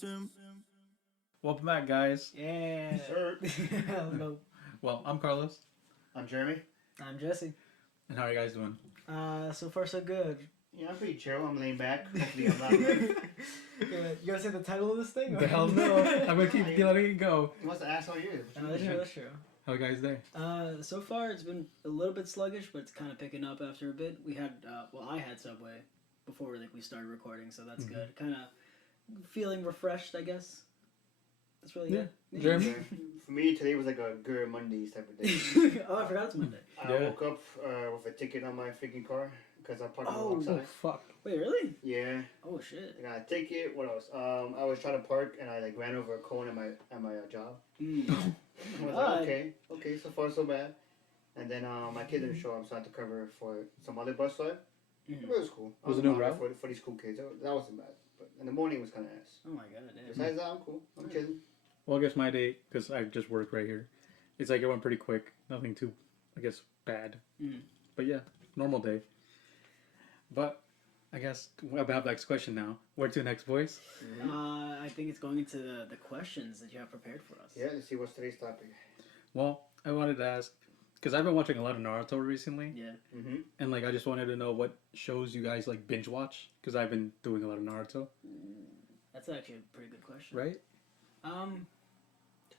Simp. Welcome back, guys. Yeah. Sir. Let's go. Well, I'm Carlos. I'm Jeremy. I'm Jesse. And how are you guys doing? So far so good. Yeah, I'm pretty chill. I'm laying back. Hopefully I'm not. You gonna say the title of this thing? The hell no. I'm gonna keep letting it go. What's the asshole you? That's true. How are you guys day? So far it's been a little bit sluggish, but it's kind of picking up after a bit. We had, I had Subway before we started recording, so that's good. Kind of feeling refreshed, I guess. That's really good. Yeah. Jeremy? For me, today was like a good Mondays type of day. Oh, I forgot it's Monday. I woke up with a ticket on my freaking car because I parked on the wrong Oh, side. fuck. Wait, really? Yeah. Oh, shit. I got a ticket. What else? I was trying to park and I ran over a cone at my job. Mm. I was like, okay, so far so bad. And then my kid didn't show up, so I had to cover for some other bus ride. It was cool. Was it no route? For these cool kids. That wasn't bad. But in the morning it was kind of ass. Oh my god, damn. Besides that, I'm cool. I'm chilling. Well, I guess my day, because I just work right here, it's like it went pretty quick. Nothing too, I guess, bad. But yeah, normal day. But I guess I have next question now. Where to next, boys? I think it's going into the questions that you have prepared for us. Yeah, let's see what's today's topic. Well, I wanted to ask, because I've been watching a lot of Naruto recently. Yeah. And I just wanted to know what shows you guys binge watch, because I've been doing a lot of Naruto. That's actually a pretty good question. Right?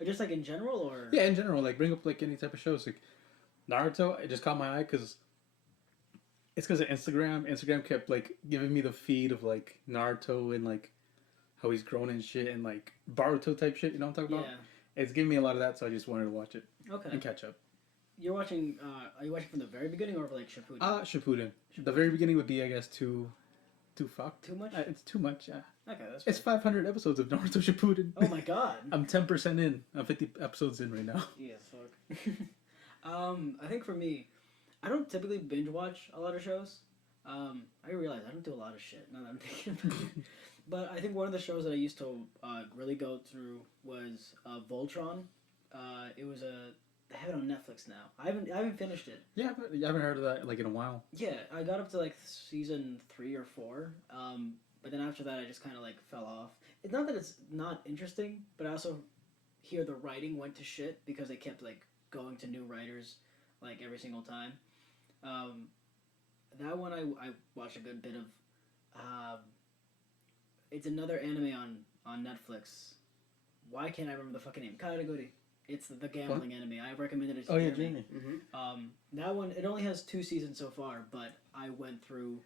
Just in general, or Yeah, in general, bring up any type of shows. Naruto, it just caught my eye because it's because of Instagram. Instagram kept giving me the feed of Naruto and how he's grown and shit and Boruto type shit. You know what I'm talking about? Yeah. It's giving me a lot of that, so I just wanted to watch it Okay. and catch up. You're watching. Are you watching from the very beginning or Shippuden? Shippuden. The very beginning would be, I guess, too fucked. Too much? It's too much. Yeah. Okay, that's. It's 500 episodes of Naruto Shippuden. Oh my god. I'm 10% in. I'm 50 episodes in right now. Yeah, fuck. I think for me, I don't typically binge watch a lot of shows. I realize I don't do a lot of shit now that I'm thinking about it. But I think one of the shows that I used to really go through was Voltron. It was they have it on Netflix now. I haven't finished it. Yeah, but I haven't heard of that in a while. Yeah, I got up to season 3 or 4. But then after that, I just kind of fell off. It's not that it's not interesting, but I also hear the writing went to shit because they kept going to new writers every single time. That one I watched a good bit of. It's another anime on Netflix. Why can't I remember the fucking name? Kategori. It's the gambling anime. I recommended it to Jeremy. That one, it only has 2 seasons so far, but I went through.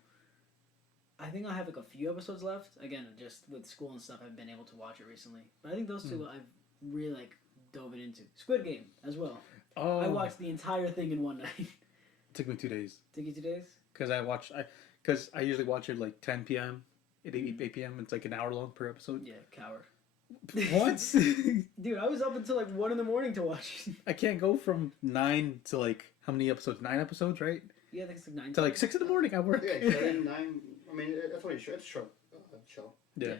I think I have a few episodes left. Again, just with school and stuff, I've been able to watch it recently. But I think those two I've really dove it into. Squid Game as well. Oh. I watched the entire thing in one night. It took me 2 days. Took you 2 days? Because I usually watch it 10 p.m. at 8 p.m. It's an hour long per episode. Yeah, coward. What? Dude, I was up until 1 in the morning to watch it. I can't go from 9 to how many episodes? 9 episodes, right? Yeah, I think it's 9. To 6 in the morning I work. Yeah, 7, 9. I mean, that's what it's short. It's a short show. Yeah.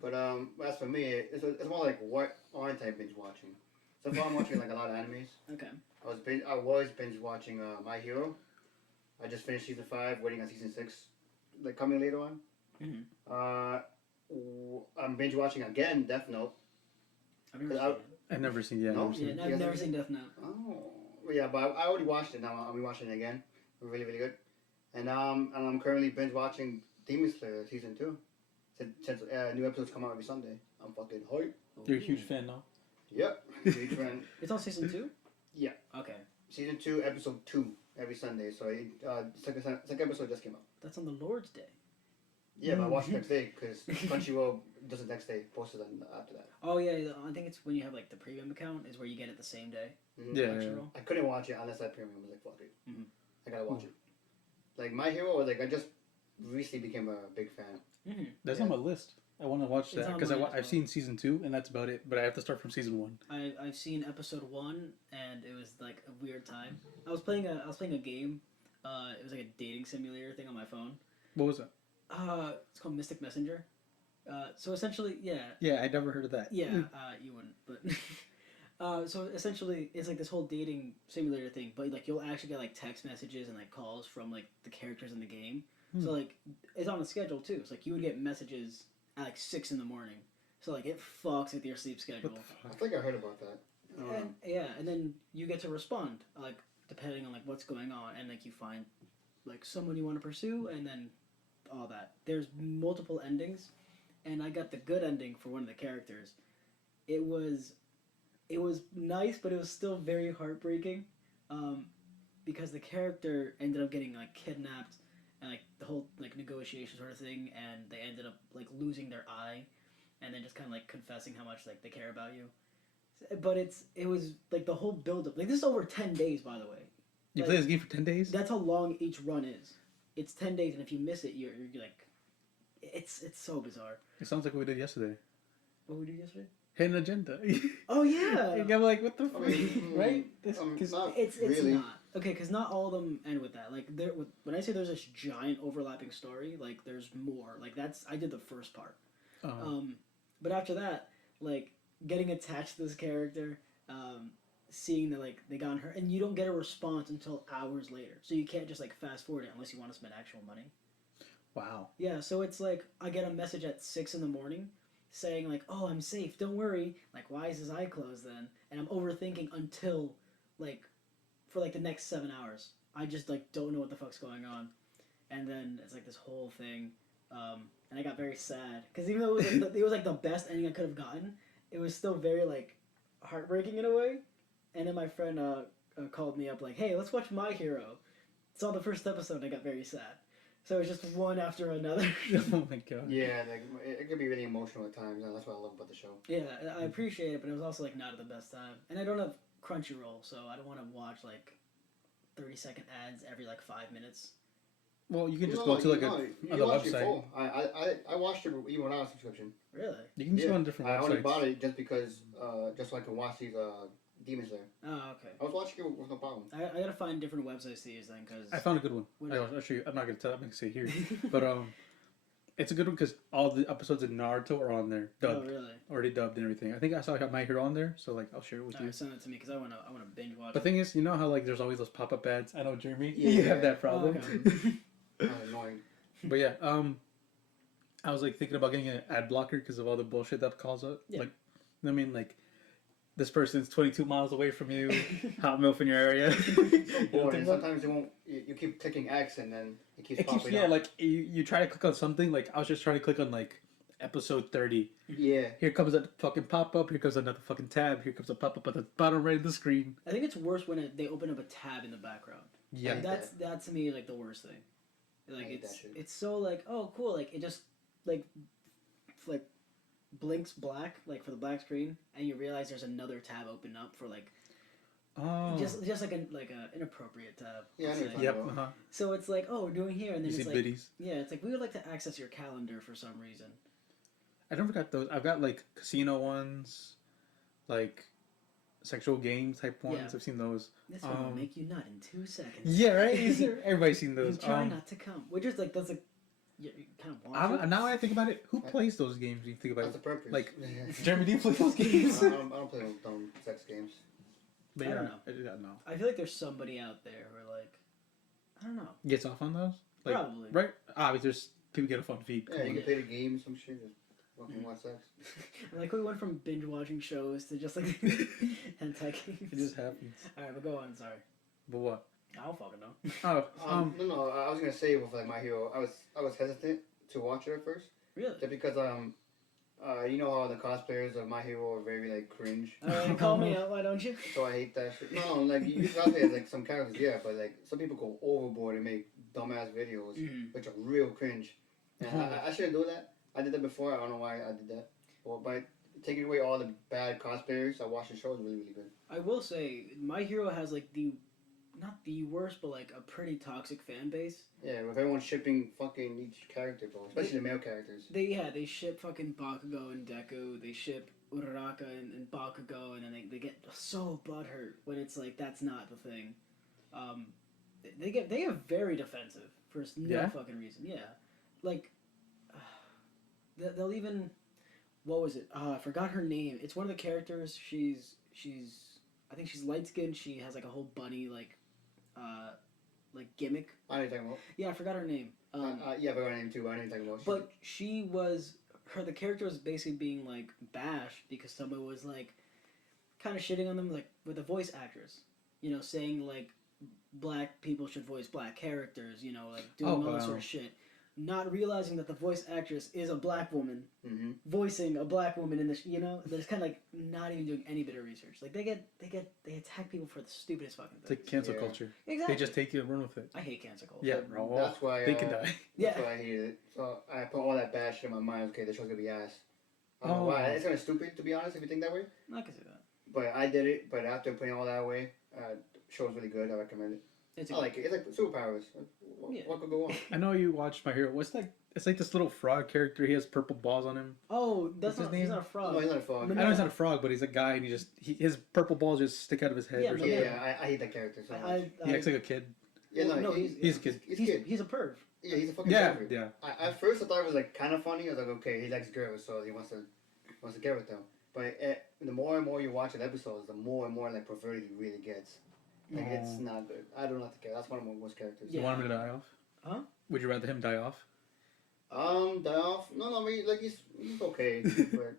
But as for me, it's more what aren't I binge watching? So far, I'm watching a lot of animes. Okay. I was binge watching My Hero. I just finished season 5, waiting on season 6, coming later on. I'm binge watching again Death Note. I've never seen it. I've never seen it. No? Yeah, I've never seen Death Note. Oh, yeah, but I already watched it. Now I'll be watching it again. Really, really good. And I'm currently binge watching Demon Slayer season 2. Since new episodes come out every Sunday, I'm fucking hyped. You're a huge fan now? Yep, huge fan. It's on season 2? Yeah. Okay. Season 2, episode 2 every Sunday. So second episode just came out. That's on the Lord's Day. Yeah, but I watched it next day because Crunchyroll does it next day, posted it after that. Oh yeah, I think it's when you have the premium account is where you get it the same day. Yeah. I couldn't watch it unless I premium. I was fuck it. I gotta watch it. My Hero, I just recently became a big fan. That's on my list. I want to watch that because well. I've seen season 2 and that's about it. But I have to start from season 1. I've seen episode 1 and it was a weird time. I was playing a game. It was a dating simulator thing on my phone. What was it? It's called Mystic Messenger. So essentially, yeah. Yeah, I never heard of that. Yeah, you wouldn't, but so essentially, it's this whole dating simulator thing. But you'll actually get text messages and calls from the characters in the game. So it's on a schedule too. It's you would get messages at like 6 in the morning. So like it fucks with your sleep schedule. I think I heard about that. And then you get to respond like depending on like what's going on, and like you find like someone you want to pursue, and then all that. There's multiple endings, and I got the good ending for one of the characters. It was nice, but it was still very heartbreaking, because the character ended up getting like kidnapped, and like the whole like negotiation sort of thing, and they ended up like losing their eye, and then just kind of like confessing how much like they care about you. But it was like the whole build up. Like this is over 10 days, by the way. You Like, play this game for 10 days? That's how long each run is. It's 10 days, and if you miss it, you're like, it's so bizarre. It sounds like what we did yesterday. What we did yesterday? Hidden agenda. Oh yeah. And I'm like, what the fuck, right? It's really. not okay because not all of them end with that. Like when I say there's this giant overlapping story, like there's more. Like I did the first part. But after that, like getting attached to this character, seeing that like they got her, and you don't get a response until hours later. So you can't just like fast forward it unless you want to spend actual money. Wow. Yeah, so it's like I get a message at 6 in the morning saying like, "Oh, I'm safe. Don't worry." Like, why is his eye closed then? And I'm overthinking until like for like the next 7 hours. I just like don't know what the fuck's going on, and then it's like this whole thing, and I got very sad because even though it was like the best ending I could have gotten, it was still very like heartbreaking in a way. And then my friend called me up like, "Hey, let's watch My Hero." Saw the first episode, and I got very sad. So it's just one after another. Oh my god. Yeah, like it could be really emotional at times, and that's what I love about the show. Yeah, I appreciate it, but it was also like not at the best time. And I don't have Crunchyroll, so I don't want to watch like 30-second ads every like 5 minutes. Well, you can just go to like on the website. I watched it even without a subscription. Really? You can just go on different websites. I only bought it just because, just so I can watch these Demon Slayer. Oh, okay. I was watching it with no problem. I gotta find different websites to use then, because I found a good one. I'll show you. I'm not gonna tell. I'm gonna say here, but it's a good one because all the episodes of Naruto are on there, dubbed. Oh, really? Already dubbed and everything. I think I saw My Hero on there, so like I'll share it with you. Send it to me because I wanna binge watch. The thing is, you know how like there's always those pop-up ads. I know, Jeremy, Yeah. you have that problem. Oh, okay. Annoying. But yeah, I was like thinking about getting an ad blocker because of all the bullshit that calls up. Yeah. Like, I mean, like this person's 22 miles away from you, hot milf in your area. So boring. Sometimes it won't. You keep clicking X and then it keeps popping up. Like you try to click on something. Like I was just trying to click on like episode 30. Yeah. Here comes a fucking pop up. Here comes another fucking tab. Here comes a pop up at the bottom right of the screen. I think it's worse when they open up a tab in the background. Yeah, Like, that's to me like the worst thing. Like hate that shit. it's so like, oh cool, like it just like blinks black like for the black screen, and you realize there's another tab open up for like just like a inappropriate tab. Yeah, I know what you're Yep. talking about. So it's like, oh, we're doing here, and then You it's see like biddies. yeah, it's like we would like to access your calendar for some reason. I never got those. I've got like casino ones, like sexual games type ones. Yeah. I've seen those. This one will make you nut in 2 seconds. Yeah, right. Everybody's seen those. And try not to come, which is like that's like you kind of want to. Now I think about it, who plays those games? When you think about That's it, the purpose. like Jeremy, do you play those games? I don't play those dumb sex games. But I don't know. I feel like there's somebody out there who are like, I don't know. Gets off on those? Like, Probably. right? Obviously, there's people get a fun feed. Yeah, you can play the game, some shit, just fucking watch sex. Like we went from binge watching shows to just like hentai games. It just happens. All right, but go on. Sorry, But what? I don't fucking know. Oh, No, I was gonna say with like My Hero, I was hesitant to watch it at first, Really? just because you know how the cosplayers of My Hero are very like cringe, Call me out, why don't you? so I hate that shit. No, like you cosplay as like some characters, yeah, but like some people go overboard and make dumbass videos, which are real cringe. And I shouldn't do that. I did that before. I don't know why I did that. Well, by taking away all the bad cosplayers, I watched the show. It was really, really good. I will say, My Hero has like not the worst, but like a pretty toxic fan base. Yeah, with everyone shipping fucking each character, bro. Especially the male characters. They ship fucking Bakugo and Deku. They ship Uraraka and Bakugo, and then they get so butthurt when it's like that's not the thing. They get very defensive for no fucking reason. Yeah, like they'll even what was it? I forgot her name. It's one of the characters. She's I think she's light skinned. She has like a whole bunny like gimmick. I know what you're talking about. Yeah, I forgot her name. Yeah, I forgot her name too. I know what you're talking about. But she was the character was basically being like bashed because someone was like kind of shitting on them like with the voice actors, saying like black people should voice black characters, like doing all that sort of shit, not realizing that the voice actress is a black woman voicing a black woman in this. They're just kind of like not even doing any bit of research. Like they attack people for the stupidest fucking things. It's like cancel culture. Exactly. They just take you and run with it. I hate cancel culture. Yeah, bro. That's why they can die. That's why I hate it. So I put all that bad shit in my mind. Okay, the show's gonna be ass. I don't know why. It's kind of stupid, to be honest, if you think that way. I can see that. But I did it. But after putting all that away, the show's really good. I recommend it. I like it. It's like superpowers. What could go on? I know you watched My Hero. What's like? It's like this little frog character. He has purple balls on him. Oh, that's not. He's not a frog. No, he's not a frog. I know he's not a frog, but he's a guy, and his purple balls just stick out of his head. Yeah, or something. I hate that character so much. He acts like a kid. Yeah, no, he's a kid. He's a perv. Yeah, he's a fucking pervert. Yeah. At first, I thought it was like kind of funny. I was like, okay, he likes girls, so he wants to get with them. But the more and more you watch the episodes, the more and more like perverted he really gets. Like it's not good. I don't like the character. That's one of my worst characters. You want him to die off? Huh? Would you rather him die off? Die off? No, I mean, like he's okay. But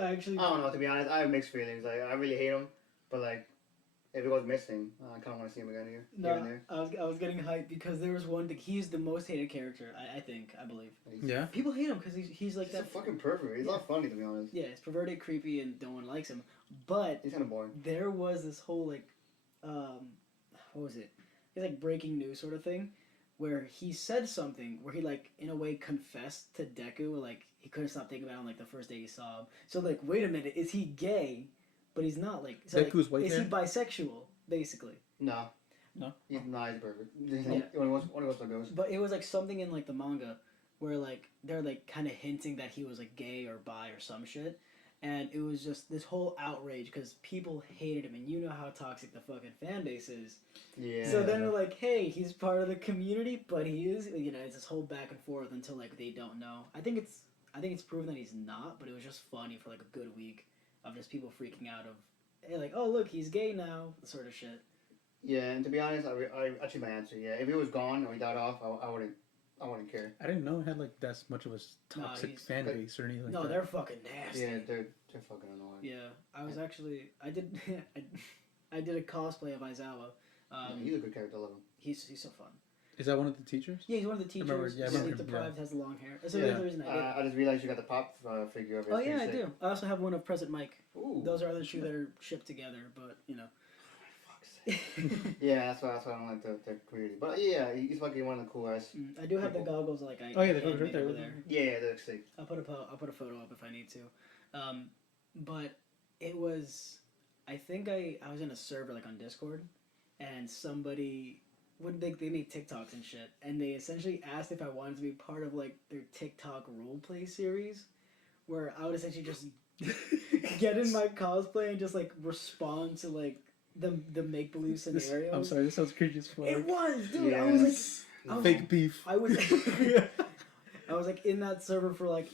Actually, I don't know. To be honest, I have mixed feelings. Like I really hate him, but like if he goes missing, I kind of want to see him again here. No, I was getting hyped because there was one. He's the most hated character. I believe. Yeah. People hate him because he's like he's that. a fucking pervert. He's not funny, to be honest. Yeah, it's perverted, creepy, and no one likes him. But he's kind of boring. There was this whole like, what was it? It's like breaking news sort of thing, where he said something where he like in a way confessed to Deku, like he couldn't stop thinking about him like the first day he saw him. So like, wait a minute, is he gay? But he's not like. So, Deku's white hair? Is he bisexual? Basically. No. He's perfect. Yeah. Only goes for girls. But it was like something in like the manga where like they're like kind of hinting that he was like gay or bi or some shit. And it was just this whole outrage because people hated him, and you know how toxic the fucking fan base is. Yeah. So then they're like, "Hey, he's part of the community, but he is." It's this whole back and forth until like they don't know. I think it's proven that he's not, but it was just funny for like a good week of just people freaking out of, hey, like, "Oh look, he's gay now," sort of shit. Yeah, and to be honest, I actually my answer. Yeah, if he was gone or he died off, I wouldn't care. I didn't know it had like that much of a toxic fan base or anything like that. No, they're fucking nasty. Yeah, they're fucking annoying. Yeah, I did a cosplay of Aizawa. He's a good character. I love him. He's so fun. Is that one of the teachers? Yeah, he's one of the teachers. I remember Sleep deprived, has long hair. That's the reason I did. I just realized you got the pop figure of it. Oh yeah, I do. I also have one of Present Mike. Ooh. Those are other two that are shipped together, but Yeah, that's why I don't like the community. But yeah, he's fucking one of the coolest. I do have the goggles like I. Oh yeah, the goggles right there. Yeah, they're sick. I'll put a photo up if I need to. But it was, I think I was in a server like on Discord, and somebody they made TikToks and shit, and they essentially asked if I wanted to be part of like their TikTok roleplay series, where I would essentially just get in my cosplay and just like respond to like the make believe scenarios. I'm sorry, this sounds crazy as fuck. It was, dude. Yeah. I was like, fake beef. I was like in that server for like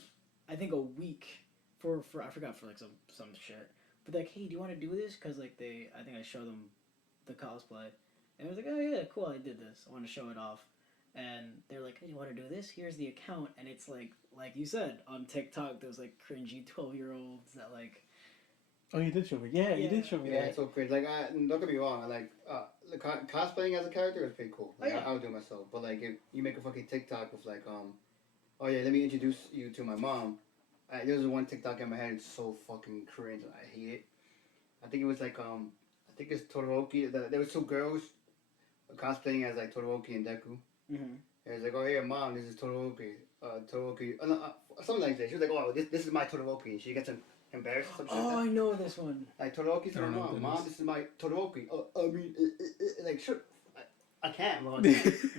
I think a week for I forgot for like some shit. But like, hey, do you want to do this? Because like I think I showed them the cosplay, and I was like, oh yeah, cool, I did this. I want to show it off, and they're like, hey, you want to do this? Here's the account, and it's like you said on TikTok, those like cringy 12-year-olds that like. Oh, you did show me. Yeah, you did show me that. Yeah, it's so crazy. Like, don't get me wrong. Like, cosplaying as a character is pretty cool. Like, I would do it myself. But like, if you make a fucking TikTok with like, oh yeah, let me introduce you to my mom. There's one TikTok in my head. It's so fucking cringe. I hate it. I think it was like, I think it's Todoroki. There was two girls cosplaying as like Todoroki and Deku. Mm-hmm. It was like, oh yeah, mom, this is Todoroki. Something like that. She was like, oh, this is my Todoroki. And she gets embarrassed or something. Oh, I know this one. Like Todoroki's her mom. Mom, this is my Todoroki. I mean, like, sure. I can't. Man.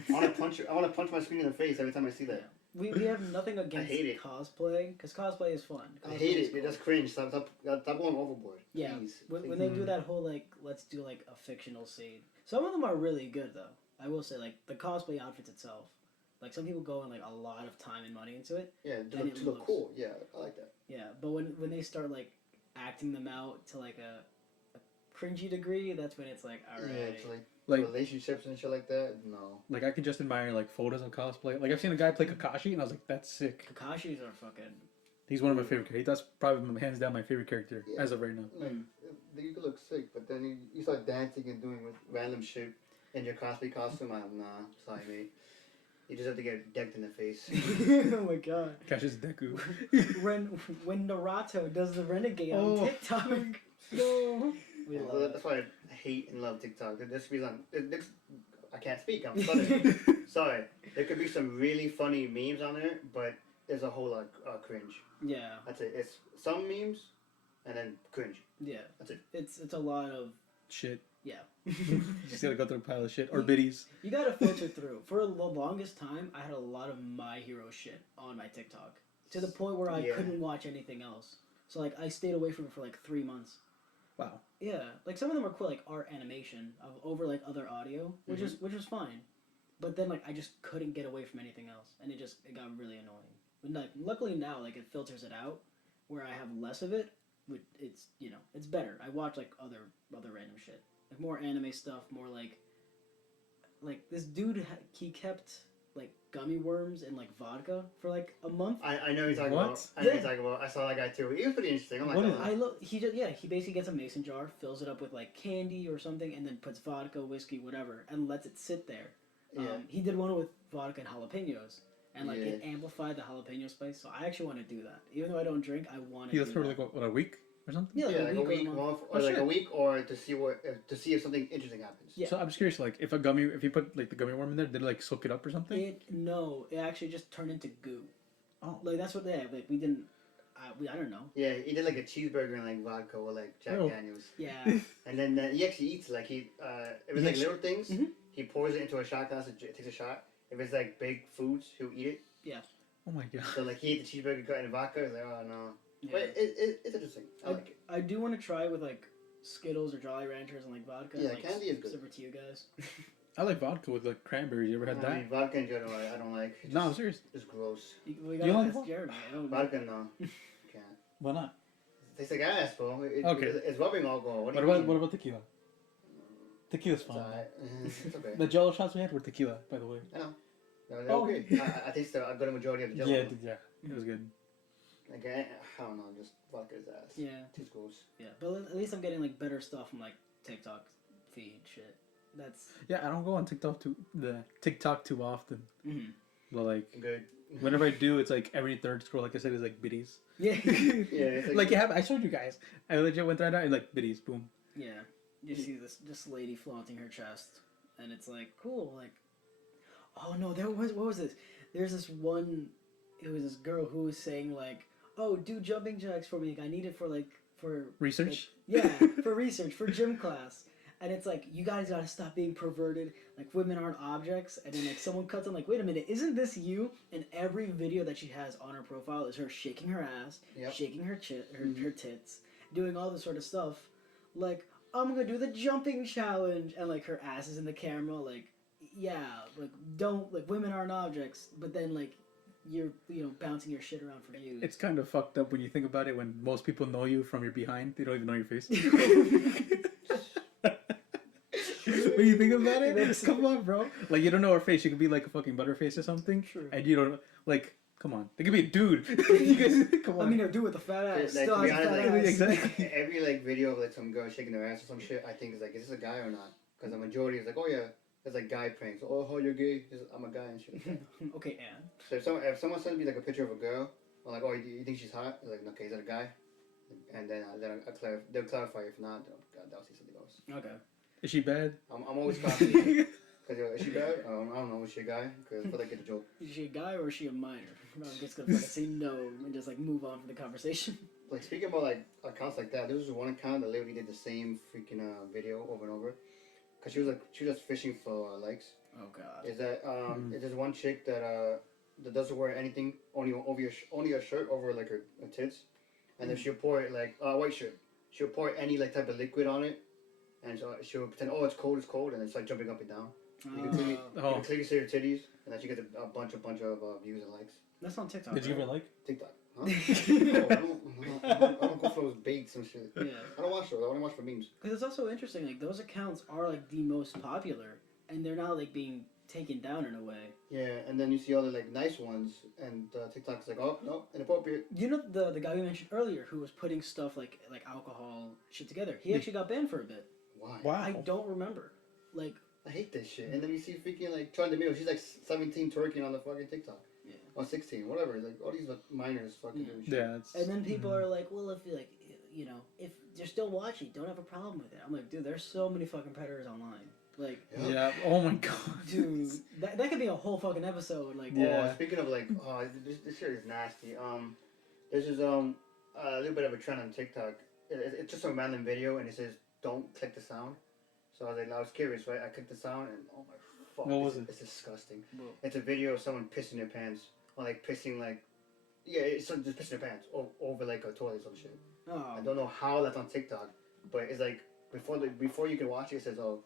I want to punch her. I want to punch my screen in the face every time I see that. We have nothing against cosplay because cosplay is fun. Cosplay I hate it. Cool. That's cringe. Stop going overboard. Yeah. Please. When they do that whole like, let's do like a fictional scene. Some of them are really good though. I will say like the cosplay outfits itself. Like some people go in like a lot of time and money into it. Yeah, to look cool. Yeah, I like that. Yeah, but when they start like acting them out to like a cringy degree, that's when it's like, all right. Yeah, it's like relationships and shit like that. No. Like I can just admire like photos of cosplay. Like I've seen a guy play Kakashi, and I was like, that's sick. Kakashis are fucking. He's one of my favorite characters. That's probably hands down my favorite character Yeah. as of right now. Like, you could look sick, but then you start dancing and doing with random shit in your cosplay costume. I'm nah, sorry, mate. You just have to get decked in the face. Oh my god. Gosh, it's Deku. when NARUTO does the renegade on Oh. TikTok. No. We Yeah, love it. that's why I hate and love TikTok. This reason I can't speak. I'm stuttering. Sorry. There could be some really funny memes on there, but there's a whole lot of cringe. Yeah. That's it. It's some memes and then cringe. Yeah. That's it. It's a lot of Shit. yeah. You just gotta go through a pile of shit. Or biddies. You gotta filter through. For the longest time, I had a lot of My Hero shit on my TikTok. To the point where I couldn't watch anything else. So, like, I stayed away from it for, like, 3 months. Wow. Yeah. Like, some of them are cool, like, art animation over, like, other audio, which was fine. But then, like, I just couldn't get away from anything else. And it got really annoying. But, like, luckily now, like, it filters it out, where I have less of it. It's, you know, it's better. I watch, like, other random shit. Like, more anime stuff, more, like this dude, he kept, like, gummy worms and, like, vodka for, like, a month. I know you're talking What? about. I know you're talking about. I saw that guy too. He was pretty interesting. I'm like, What is oh. He basically gets a mason jar, fills it up with, like, candy or something, and then puts vodka, whiskey, whatever, and lets it sit there. Yeah. He did one with vodka and jalapenos, and, like, Yeah. it amplified the jalapeno spice, so I actually want to do that. Even though I don't drink, I want to He do does for that. like what, a week or something? Yeah, Yeah, like a or week, month. month, Oh, or like shit. a week, or to see if something interesting happens. Yeah. So I'm just curious, like, if you put like the gummy worm in there, did it like soak it up or something? It actually just turned into goo. Oh. Like, that's what like, we didn't, I don't know. Yeah, he did like a cheeseburger and like vodka or like Jack Oh. Daniels, Yeah. and then he actually eats like it was He like actu- little things. Mhm. He pours it into a shot glass and takes a shot. If it's like big foods, he'll eat it. Oh my god. So like he ate the cheeseburger cut in vodka. He's like, oh no. Yeah. But it's interesting. I like it. I do want to try with, like, Skittles or Jolly Ranchers and, like, vodka. Yeah, like, candy is good. Super to you guys. I like vodka with like cranberries. You ever had I that? mean, vodka in general, I don't like. It's No, I'm just- serious. It's gross. We You gotta like ask vodka? Jeremy. I don't know. Vodka, no. Can't. Why not? It tastes like ass, bro. Okay. It's rubbing alcohol. What do What you about mean? what about tequila? Tequila's It's fine. alright. It's okay. The Jello shots we had were tequila, by the way. I know. They're Oh. okay. I tasted a good majority of the Jello. Yeah, it was good. Like, I don't know, just vodka is ass. Yeah. Tastes gross. Yeah, but at least I'm getting, like, better stuff from, like, TikTok feed shit. That's Yeah, I don't go on TikTok too often. mm-hmm. But like Good. whenever I do, it's like every third scroll. Like I said, it's like biddies. Yeah. Yeah, it's Like you have, I showed you guys. I legit went right out and like biddies, boom. Yeah. You see this lady flaunting her chest, and it's like cool. Like, oh no, what was this? There's this one. It was this girl who was saying like, "Oh, do jumping jacks for me. Like, I need it for Research. Like, yeah, for research for gym class." And it's like, you guys gotta stop being perverted. Like, women aren't objects. And then like someone cuts on like, wait a minute, isn't this you? And every video that she has on her profile is her shaking her ass, Yep. shaking her her tits, doing all this sort of stuff. Like, I'm gonna do the jumping challenge, and like her ass is in the camera. Like, yeah, like don't like women aren't objects. But then like you're bouncing your shit around for views. It's kind of fucked up when you think about it. When most people know you from your behind, they don't even know your face. When you think about it, come on, bro. Like you don't know her face. She could be like a fucking butterface or something, True. and you don't like. Come on, they could be a dude. You guys, come on. I mean, a dude with a fat ass Like, still to be has a honest, fat like, ass. Exactly. every like video of like some girl shaking their ass or some shit, I think is like, is this a guy or not? Because the majority is like, oh yeah, it's like guy pranks. Oh, how you're gay? I'm a guy and shit. Okay, and So if someone sends me like a picture of a girl, I'm like, oh, you think she's hot? It's like, okay, is that a guy? And then they'll clarify. If not, they'll see something else. okay. Is she bad? I'm always confident. Because is she bad? I don't know. Is she a guy? Because I feel like get the joke. Is she a guy or is she a minor? I'm just gonna fucking say no and just like move on from the conversation. Like speaking about like accounts like that, there was one account that literally did the same freaking video over and over. Cause she was just fishing for likes. Oh god. Is that It's this one chick that doesn't wear anything only only a shirt over like her tits, and then she'll pour it like white shirt. She'll pour any like type of liquid on it, and so she'll pretend it's cold, and it's like jumping up and down. You can clearly see her titties, and then she gets a bunch of views and likes. That's on TikTok. Did you right? ever like? TikTok. Huh? No, I don't go for those baits and shit. Yeah. I don't watch those. I only watch for memes. Because it's also interesting. Like those accounts are like the most popular, and they're not like being taken down in a way. Yeah, and then you see all the like nice ones, and TikTok's like, oh no, inappropriate. You know the guy we mentioned earlier who was putting stuff like alcohol shit together. He actually got banned for a bit. Why? Wow. I don't remember. Like I hate this shit. And then you see freaking like Charlie D'Amelio. She's like 17 twerking on the fucking TikTok. Yeah. Or 16, whatever. Like all these minors fucking doing shit. Yeah. It's, and then people are like, well, if you like, you know, if you're still watching, don't have a problem with it. I'm like, dude, there's so many fucking predators online. Like, yeah. Oh my god. dude, that could be a whole fucking episode. Like, Yeah. Oh, speaking of like, oh, this shit is nasty. This is a little bit of a trend on TikTok. It's just a random video, and it says, "Don't click the sound." So I was curious, right? I clicked the sound, and oh my fuck, What was it? It's disgusting. Whoa. It's a video of someone pissing their pants, or like pissing like, yeah, it's just pissing their pants over like a toilet or some shit. oh, I don't know how that's on TikTok, but it's like before you can watch it, it says, "Oh,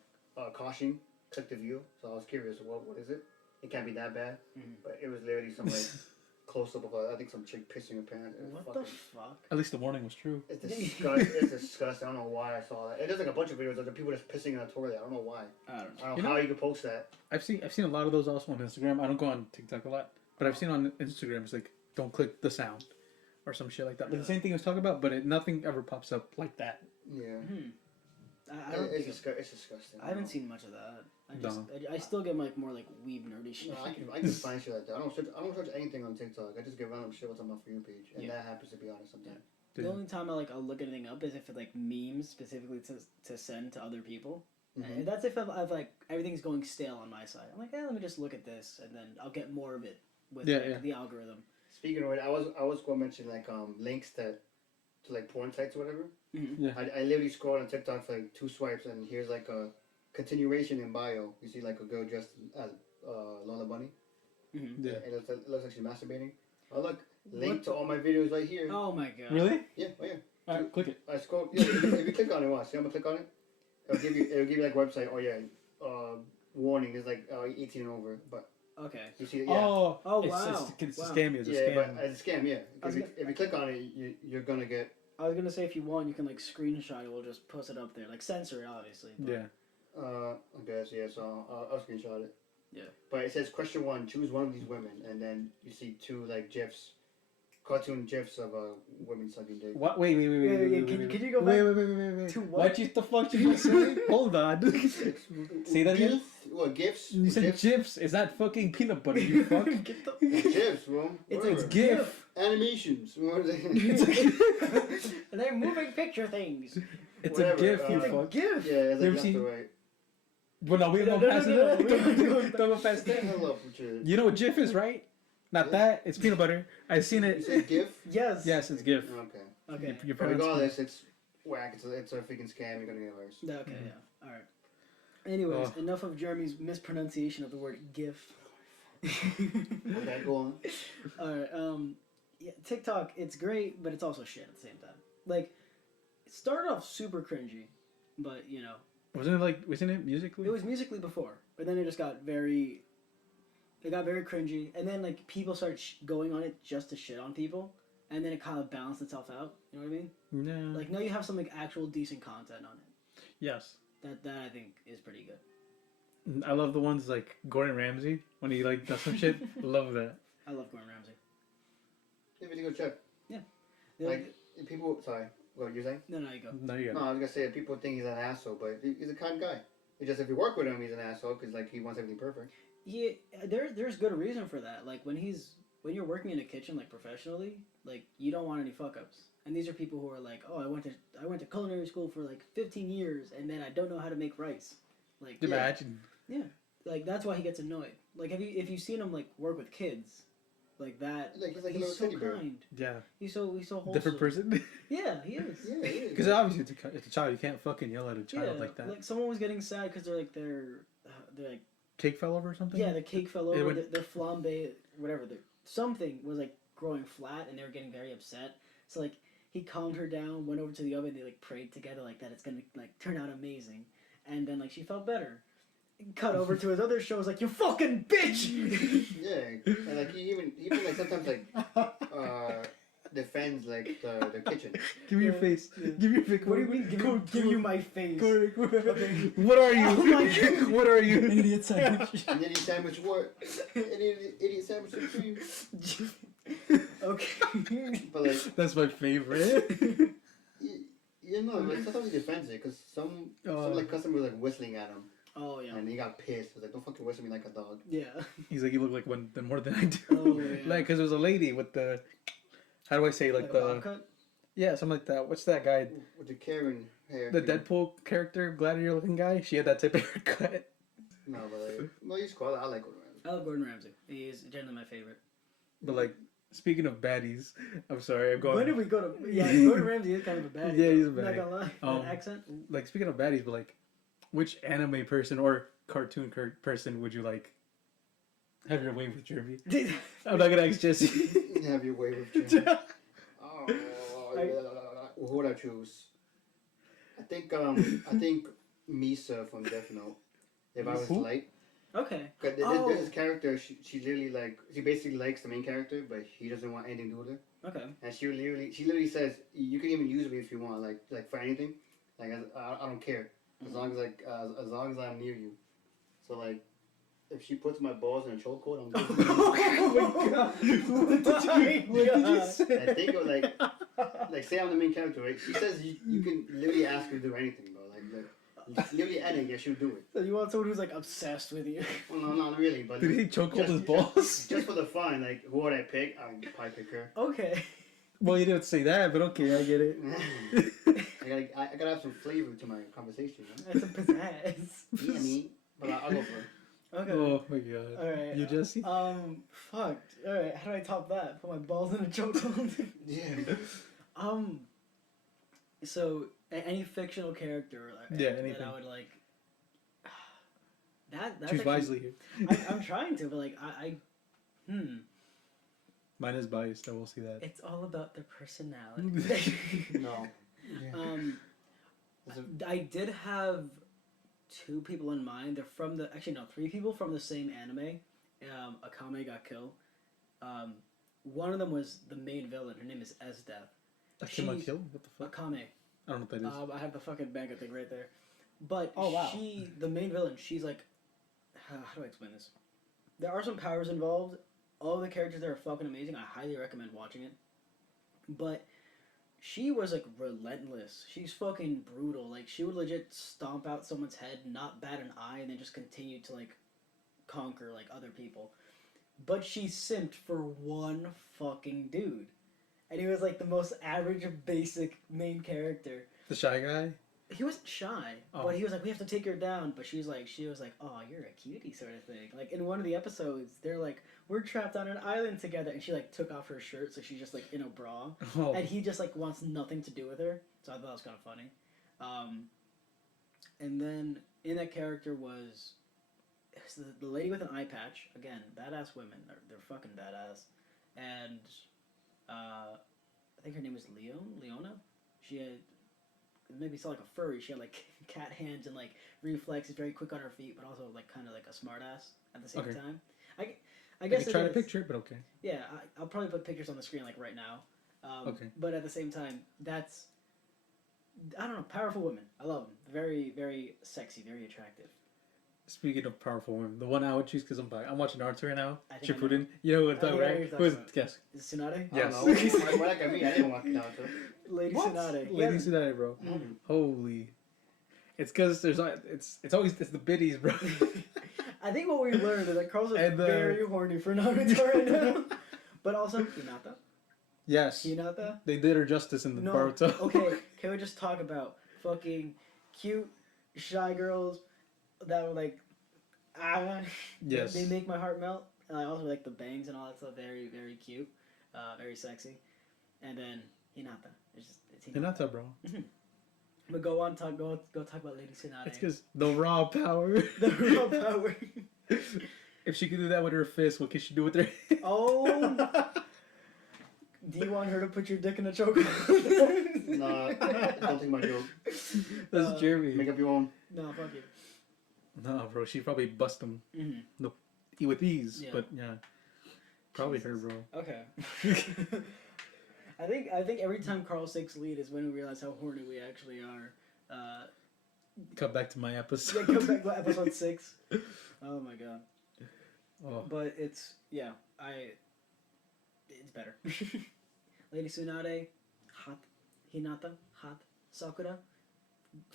caution, click the view." So I was curious, what is it? It can't be that bad, but it was literally some like close up of I think some chick pissing her pants. what the fuck? At least the warning was true. It's disgusting. It's disgusting. I don't know why I saw that. There's like a bunch of videos of the people just pissing in a toilet. I don't know why. I don't know. I don't know how you could post that. I've seen a lot of those also on Instagram. I don't go on TikTok a lot, but I've seen on Instagram. It's like, don't click the sound, or some shit like that. Like the same thing I was talking about, but nothing ever pops up like that. Yeah. I don't think It's disgusting. I haven't seen much of that. I still get like more like weeb nerdy shit. No, I can find shit like that. I don't search anything on TikTok. I just get random shit what's on my For You page, and that happens to be honest sometimes. The only time I'll look anything up is if it like memes specifically to send to other people. And that's if I've like everything's going stale on my side. I'm like, let me just look at this, and then I'll get more of it with the algorithm. Speaking of it, I was going to mention like links to like porn sites or whatever. Yeah. I literally scrolled on TikTok for like 2 swipes, and here's like a continuation in bio. You see like a girl dressed as Lola Bunny. Yeah. And it looks like she's masturbating. Oh look, link to all my videos right here. Oh my god. Really? Yeah, oh yeah. Alright, click it. I scroll. Yeah, if you click on it, watch. See, I'm gonna click on it. It'll give you like website. Oh yeah, warning. It's like 18 and over. But Okay. you see, yeah. Oh it's, wow. It's Wow. a scam. It's a Yeah, scam. but it's a scam. Yeah. If you click on it, you're gonna get. I was gonna say if you want, you can like screenshot it. We'll just post it up there, like censor it, obviously. But Yeah. I guess yeah. So I'll screenshot it. Yeah. But it says question 1: choose one of these women, and then you see 2 like gifs, cartoon gifs of women sucking dick. What? Wait. Can you go back Wait. to what? What the fuck did you say? Hold on. Say that again. What gifs? You said gifs? GIFs. Is that fucking peanut butter? You fuck. Get the. Gifs, bro. It's Whatever. It's GIF. Animations. What are they? They're moving picture things. It's Whatever, a GIF. You It's a fuck. GIF. Yeah, it's You like ever left seen- to right. Well, no, we No, don't no, pass no, it. no, Don't go past that. Hell up with you. You know what GIF is, right? Not Yeah. that. It's peanut butter. I've seen You it. said GIF? Yes. Yes, it's GIF. Okay. Okay. Your But parents. regardless, it's whack. It's a freaking scam. You're gonna get worse. Okay. Yeah. All right. Anyways, Oh. enough of Jeremy's mispronunciation of the word GIF. Okay, go on. All right. Yeah, TikTok, it's great, but it's also shit at the same time. Like, it started off super cringy, but you know, Wasn't it musically? it was musically before, but then it just got very. It got very cringy, and then like people started going on it just to shit on people, and then it kind of balanced itself out. You know what I mean? No. Like now you have some like actual decent content on it. Yes. That I think is pretty good. I love the ones like Gordon Ramsay when he like does some shit. Love that. I love Gordon Ramsay. Give it a good check. They're Like people. Sorry. What you're saying? no, you go. No, you No, got I was gonna say people think he's an asshole, but he's a kind guy. It's just if you work with him, he's an asshole because like he wants everything perfect. Yeah, there's good reason for that. Like when you're working in a kitchen like professionally, like you don't want any fuck ups. And these are people who are like, oh, I went to culinary school for like 15 years, and then I don't know how to make rice. Like it. Imagine. like that's why he gets annoyed. Like if you've seen him like work with kids, like that. Like he's like a He's little so teddy bear. kind. Yeah. He's so wholesome. Different person. Yeah, he is. Yeah, he is. Because obviously it's a child. You can't fucking yell at a child like that. Like someone was getting sad because they're like Cake fell over or something. yeah, the cake fell It over. would- Their flambe, whatever. Something was like growing flat, and they were getting very upset. So like he calmed her down, went over to the oven. They like prayed together like that. It's gonna like turn out amazing, and then like she felt better. Cut over to his other shows like you fucking bitch. Yeah, and like he even like sometimes like defend cleans like the kitchen. Give me your face. Give me your face. What do you mean? Give you my face. Okay. What are you? Oh my God. What are you? Idiot sandwich. An idiot sandwich what? An idiot sandwich supreme. Okay. But like, That's my favorite. you know, like sometimes he defends it because some like customer was like whistling at him. Oh yeah. And he got pissed. He was like, "Don't fucking whistle me like a dog." Yeah. He's like, you look like one more than I do. Oh, yeah. Like, cause there was a lady with the, how do I say, like a the, bob cut? yeah, something like that. What's that guy? With the Karen hair. The Deadpool character, gladiator looking guy. She had that type of haircut. No, but like, no, he's cool. I like Gordon Ramsay. I love Gordon Ramsay. He is generally my favorite. But like, speaking of baddies, I'm sorry, I'm going. When did we go to? Yeah, Gordon Ramsay is kind of a baddie. Yeah, he's a I'm not baddie. gonna lie. That accent. Like, speaking of baddies, but like, which anime person or cartoon person would you like have your way with, Jeremy? I'm not gonna ask Jesse. Have your way with Jim. Oh, who would I choose? I think Misa from Death Note. If I was Who? light. Okay. Cause there's this character. She literally like she basically likes the main character, but he doesn't want anything to do with her. Okay. And she literally says you can even use me if you want, like for anything. Like I don't care as long as as long as I'm near you. So like, if she puts my balls in a chokehold, I'm good. Oh my God. What did you say? I think of like say I'm the main character, right? She says you can literally ask her to do anything, bro. Like literally anything, yeah, she'll do it. So you want someone who's like obsessed with you? Well, no, not really, but Did he chokehold his balls? Just for the fun, like who would I pick? I would probably pick her. Okay. Well, you didn't say that, but okay, I get it. I gotta have some flavor to my conversation. That's a pizzazz. Yeah, me, but I'll go for her. Okay. Oh my god. Alright. You, Jesse? Fuck. Alright, how do I top that? Put my balls in a chokehold? Yeah. So, any fictional character Yeah, that anything. I would like... That's Choose actually, wisely here. I'm trying to, but like, Mine is biased, I will see that. It's all about their personality. No. I did have 2 people in mind. They're from the... Actually, no, 3 people from the same anime. Akame got killed. One of them was the main villain. Her name is Esdeath. Akame kill? What the fuck? Akame. I don't know what that is. I have the fucking manga thing right there. But Oh, wow. the main villain, she's like... How do I explain this? There are some powers involved. All the characters there are fucking amazing. I highly recommend watching it. But she was like relentless. She's fucking brutal. Like she would legit stomp out someone's head, not bat an eye, and then just continue to like conquer like other people. But she simped for one fucking dude. And he was like the most average basic main character. The shy guy? He wasn't shy, but he was like, we have to take her down. But she was like, oh, you're a cutie sort of thing. Like in one of the episodes, they're like, we're trapped on an island together, and she like took off her shirt, so she's just like in a bra, and he just like wants nothing to do with her. So I thought that was kind of funny. And then in that character was the lady with an eye patch. Again, badass women. They're fucking badass. And I think her name was Leona. She had. Maybe saw like a furry. She had like cat hands and like reflexes, very quick on her feet, but also like kind of like a smartass at the same time. I guess I can try to picture it, but okay. Yeah, I'll probably put pictures on the screen like right now. Okay. But at the same time, that's I don't know, powerful women. I love them. Very, very sexy, very attractive. Speaking of powerful women, the one I would choose because I'm watching Naruto right now. I think I Shippuden. You know what I'm talking about? you're Who is talking guess? Is it Tsunade? Yes. I don't know. Why like me? I didn't watch Naruto. Lady What? Tsunade. Lady Tsunade, bro. Mm. Holy. It's because there's not. It's always the biddies, bro. I think what we learned is that Carl's is And, very horny for Naruto right now. But also Hinata. Yes. Hinata. They did her justice in the No. Naruto. Okay, can we just talk about fucking cute, shy girls that were like, Yes. they make my heart melt. And I also like the bangs and all that stuff. Very, very cute, very sexy. And then Hinata. It's Hinata. Hinata, bro. But go on, go talk about Lady Tsunade. It's because the raw power. The raw power. If she could do that with her fist, what can she do with her? Oh. Do you want her to put your dick in a choke? Nah, don't take my joke. That's Jeremy. Make up your own. No, fuck you. No, bro. She'd probably bust him with ease. Yeah. But yeah. Probably her, bro. Okay. I think every time Carl takes lead is when we realize how horny we actually are. Come back to my Yeah, episode. come back to episode 6. Oh my god. Oh. But it's it's better. Lady Tsunade, hot. Hinata, hot. Sakura,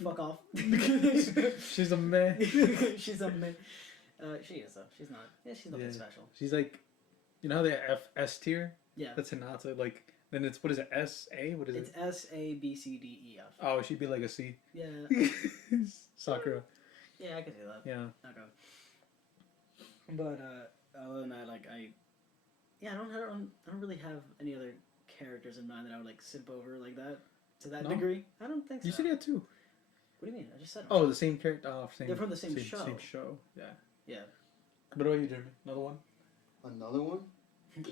fuck off. She's a man. She's a man. She is though. She's not. Yeah, she's nothing special. She's like, you know how they have S tier? Yeah. That's Hinata. Like, then it's, what is it? S A? What is It's it? SABCDEF. Oh, she'd be like a C. Yeah. Sakura. Yeah, I can see that. Yeah. Okay. But other than that, like I don't really have any other characters in mind that I would like simp over like that to that No? degree. I don't think so. You said you had 2. What do you mean? I just said. Oh, the same character. Oh, same. They're from the same show. Same show. Yeah. Yeah. What about you, Jeremy? Another one? Another one?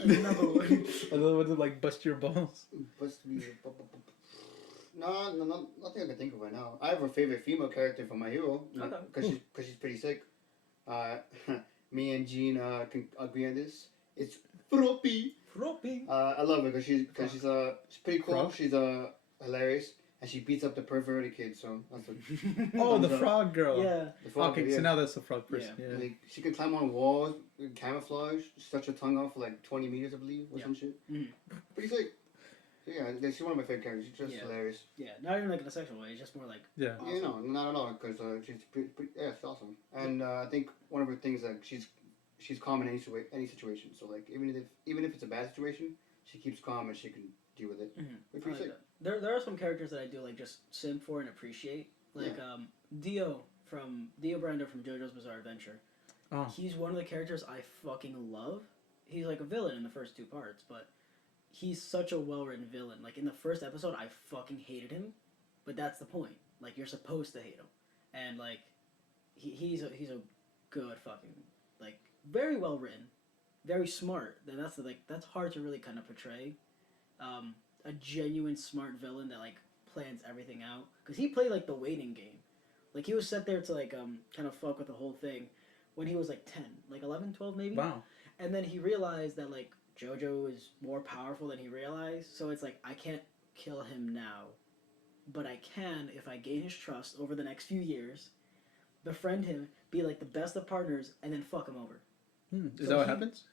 Another one. Another one to like bust your balls. Must be. No, nothing I can think of right now. I have a favorite female character from My Hero because she's pretty sick. Me and Jean can agree on this. It's Froppy. Froppy. I love her because she's pretty cool. Frog? She's hilarious and she beats up the perverted kid. So that's what. Oh, the Thumbs up. frog girl. Yeah. The frog, Okay, yeah. so now that's the frog person. Yeah. Like she can climb on walls, camouflage, stretch her tongue out for like 20 meters, I believe, or some shit. Mhm. Pretty sick. So yeah, she's one of my favorite characters. She's just hilarious. Yeah. Not even like in a sexual way. It's just more like. Yeah. Awesome. You know, not at all, because she's pretty, yeah, she's awesome. And I think one of her things like she's calm in any situation. So like even if it's a bad situation, she keeps calm and she can deal with it. Mm-hmm. We're pretty sick. There are some characters that I do like just simp for and appreciate. Like Dio Brando from JoJo's Bizarre Adventure. Oh. He's one of the characters I fucking love. He's like a villain in the first 2 parts, but he's such a well-written villain. Like in the first episode, I fucking hated him, but that's the point. Like you're supposed to hate him, and like he's a good fucking like very well written, very smart. And that's hard to really kind of portray. A genuine smart villain that like plans everything out, because he played like the waiting game. Like he was set there to like kind of fuck with the whole thing when he was like 10, like 11, 12 maybe. Wow. And then he realized that like JoJo is more powerful than he realized, so it's like I can't kill him now, but I can if I gain his trust over the next few years, befriend him, be like the best of partners, and then fuck him over. Is that what happens?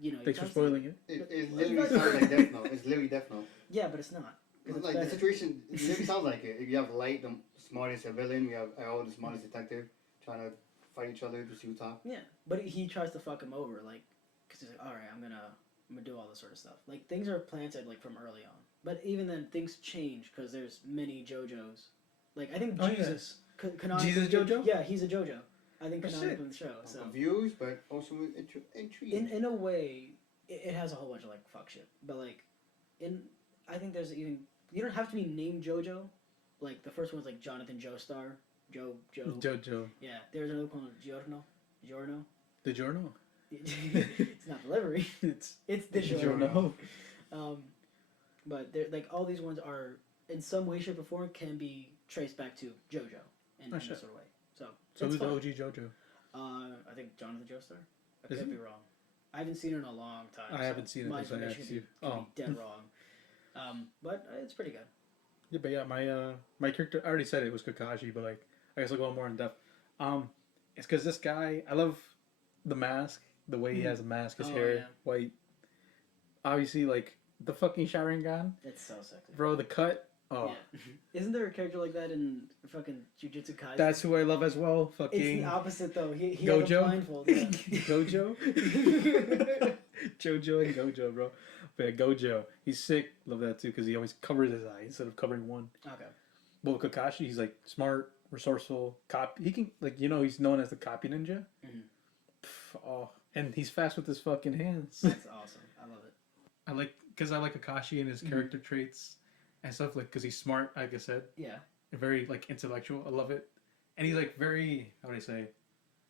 You know. Thanks for spoiling it. It literally sounds like Death Note. It's literally Death Note. Yeah, but it's not. It's Like better. the situation, it literally sounds like it. You have Light, the smartest villain. We have Arrow, the smartest detective, trying to fight each other to see who's top. Yeah, but he tries to fuck him over, like, because he's like, all right, I'm gonna do all this sort of stuff. Like things are planted like from early on, but even then things change because there's many JoJos. Like I think Jesus, Jesus JoJo? Yeah, he's a JoJo. I think Oh, canonically shit. in the show. So Confused, but also intrigued. in a way, it has a whole bunch of like fuck shit. But like, I think there's even you don't have to be named JoJo. Like the first one's like Jonathan Joestar, JoJo. Yeah, there's another one called Giorno. The journal. It's not delivery. It's the Giorno. But they're like all these ones are in some way, shape, or form can be traced back to JoJo in this sort of way. So who's fun. the OG JoJo? I think Jonathan Joestar. I Is could he? be wrong. I haven't seen it in a long time. I haven't seen it. My That's why I information asked could you. be dead wrong. But it's pretty good. Yeah, but yeah, my character, I already said it was Kakashi, but like I guess I'll go more in depth. It's because this guy, I love the mask, the way he has a mask, his hair white. Obviously, like the fucking Sharingan, It's so sexy. bro. The cut. Oh, Yeah. Isn't there a character like that in fucking Jujutsu Kaisen? that's who I love as well. It's Fucking the opposite though. He has a Gojo, blindfold. Yeah. Gojo, Jojo and Gojo, bro. But yeah, Gojo, he's sick. Love that too because he always covers his eye instead of covering one. Okay. But with Kakashi, he's like smart, resourceful, he can like he's known as the copy ninja. Mhm. And he's fast with his fucking hands. That's awesome. I love it. I like Kakashi and his character traits and stuff like because he's smart, like I said, Yeah. and very like intellectual. I love it, and he's like very how would I say,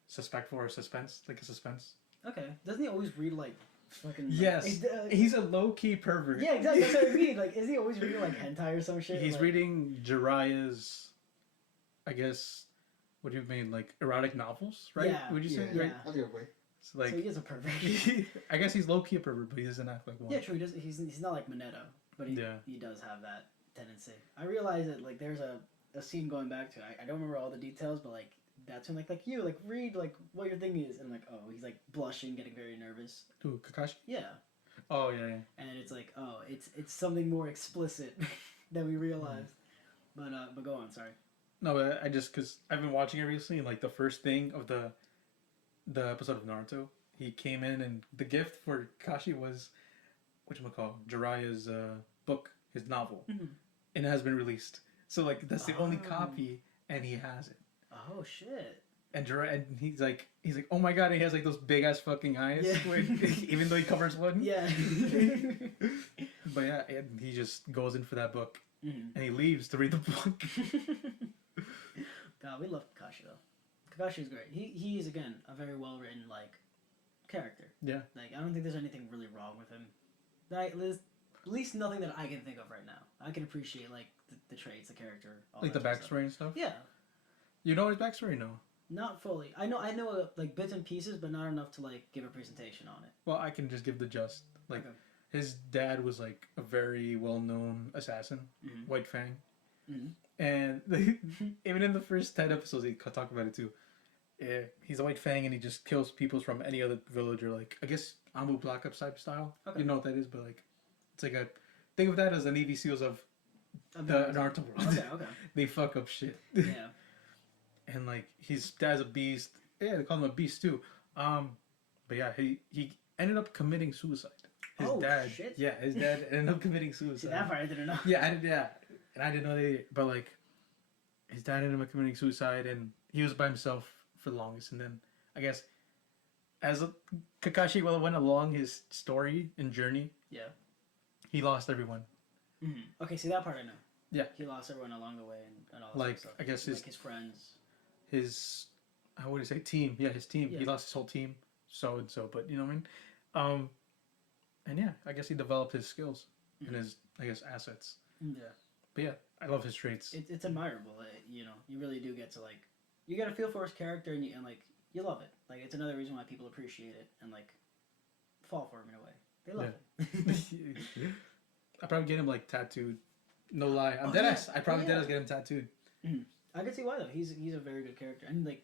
suspectful or suspense, like a suspense. Okay. Doesn't he always read like fucking? Yes, he's a low key pervert. Yeah, exactly. That's what I mean. Like, is he always reading like hentai or some shit? He's like, reading Jiraiya's, I guess, what do you mean, like erotic novels, right? Yeah, Would you say yeah. right? That's a good way. So, like, so he is a pervert. I guess he's low key a pervert, but he doesn't act like one. Yeah, true. He doesn't. He's not like Mineta. but he does have that tendency. I realize that like there's a scene going back to it. I don't remember all the details, but like that's when like you like read like what your thing is, and I'm like, oh, he's like blushing, getting very nervous. Who, Kakashi? Yeah. Oh yeah. And it's like, oh, it's something more explicit than we realized. But go on, sorry. No, but I just because I've been watching it recently, and like the first thing of the episode of Naruto, he came in and the gift for Kakashi was whatchamacallit, Jiraiya's book, his novel, and it has been released. So like that's the only copy, and he has it. Oh shit! And Jiraiya, and he's like, oh my god, and he has like those big ass fucking eyes, even though he covers one. Yeah. But yeah, and he just goes in for that book, and he leaves to read the book. God, we love Kakashi though. Kakashi's great. He is again a very well written like character. Yeah. Like I don't think there's anything really wrong with him. There's at least nothing that I can think of right now. I can appreciate like the traits, the character, all like the that backstory and stuff. Yeah. You know his backstory? No. Not fully. I know like bits and pieces, but not enough to like give a presentation on it. Well, I can just give the gist. Like his dad was like a very well-known assassin, White Fang, and even in the first 10 episodes, they talk about it too. Yeah, he's a White Fang, and he just kills people from any other village, or like I guess Ambu Black Ops type style. Okay. You know what that is, but like it's like a think of that as the Navy SEALs of the Naruto world. Okay. They fuck up shit. Yeah. And like his dad's a beast. Yeah, they call him a beast too. But yeah, he ended up committing suicide. His dad. Shit. Yeah, his dad ended up committing suicide. See, that part I didn't know. Yeah, and I didn't know that. But like, his dad ended up committing suicide, and he was by himself for the longest. And then I guess as Kakashi went along his story and journey, he lost everyone. Okay, see that part I know. Yeah, he lost everyone along the way and all that like stuff. I guess like his friends. His, how would you say, team? Yeah, his team. Yeah. He lost his whole team, so and so. But you know what I mean. And yeah, I guess he developed his skills and his, I guess, assets. Yeah. But yeah, I love his traits. It's admirable. You know, you really do get to like, you get a feel for his character, and like you love it. Like it's another reason why people appreciate it and like fall for him in a way. They love it. I probably get him like tattooed. No lie, I'm deadass. I probably deadass get him tattooed. I can see why though. He's a very good character, and like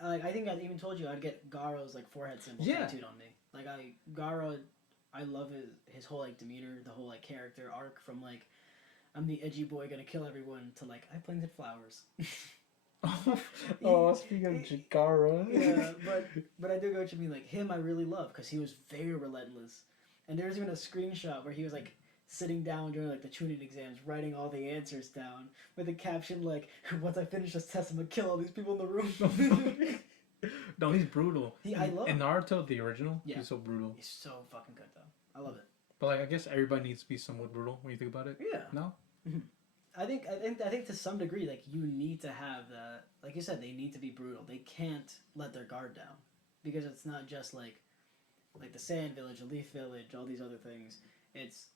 I think I even told you I'd get Garo's like forehead symbol tattooed on me. Like Garo, I love his whole like demeanor, the whole like character arc from like I'm the edgy boy gonna kill everyone to like I planted flowers. Speaking of Chikara. Yeah, but I do go what you mean. Like him, I really love because he was very relentless, and there's even a screenshot where he was like sitting down during like the tuning exams, writing all the answers down with a caption like, "Once I finish this test, I'm gonna kill all these people in the room." No, he's brutal. I love in Naruto, the original. Yeah. He's so brutal. He's so fucking good though. I love it. But like, I guess everybody needs to be somewhat brutal when you think about it. Yeah. No. I think to some degree, like you need to have the, like you said, they need to be brutal. They can't let their guard down, because it's not just like the Sand Village, the Leaf Village, all these other things. It's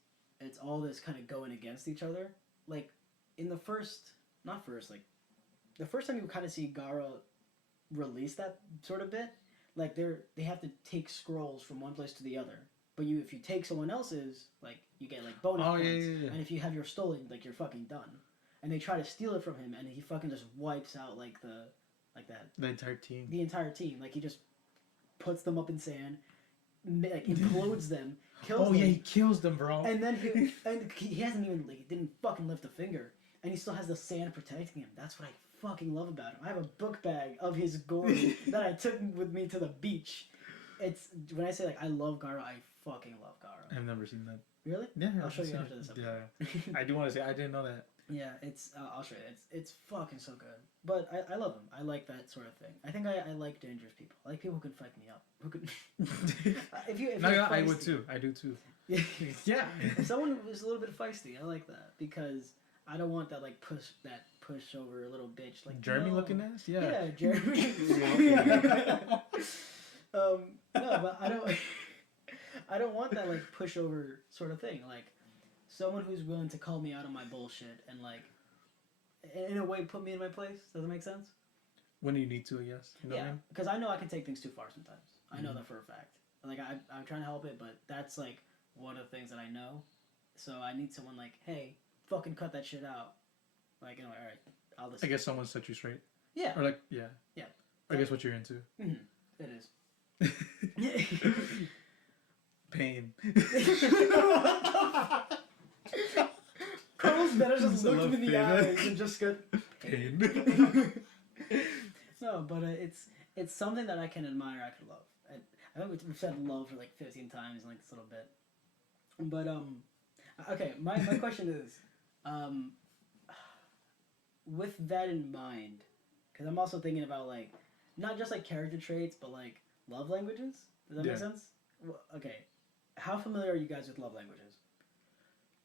all this kind of going against each other. Like in the first time you kind of see Gaara release that sort of bit, like they have to take scrolls from one place to the other. But if you take someone else's, like you get like bonus points, yeah. And if you have your stolen, like you're fucking done. And they try to steal it from him, and he fucking just wipes out the entire team. Like he just puts them up in sand, like implodes them, kills them. He kills them, bro. And then he hasn't even he didn't fucking lift a finger, and he still has the sand protecting him. That's what I fucking love about him. I have a book bag of his gory that I took with me to the beach. It's when I say like I love Gaara, I fucking love Gaara. I've never seen that. Really? Yeah. I'll show you after this episode. Yeah. I do want to say I didn't know that. Yeah, I'll show you. It's fucking so good. But I love him. I like that sort of thing. I think I like dangerous people. I like people who can fight me up. Who can? I would too. I do too. Yeah. If someone is a little bit feisty, I like that because I don't want that push over little bitch like Jeremy looking ass. Yeah. Yeah, Jeremy. No, but I don't want that like pushover sort of thing. Like someone who's willing to call me out on my bullshit and like in a way put me in my place. Does that make sense? When you need to, I guess. You know what I mean? Because I know I can take things too far sometimes. I know that for a fact. Like I'm trying to help it, but that's like one of the things that I know. So I need someone like, hey, fucking cut that shit out. Like, all right, I'll listen. I guess someone set you straight. Yeah. Or like, yeah. Yeah. I guess what you're into. Mm-hmm. It is. Pain. Carlos better just I looked love me in the pain. eyes and just got Pain. no, but it's something that I can admire. I can love. And I think we've said love for like 15 times in like this little bit. But okay. My question is, with that in mind, because I'm also thinking about like not just like character traits, but like love languages. Does that make sense? Well, okay. How familiar are you guys with love languages?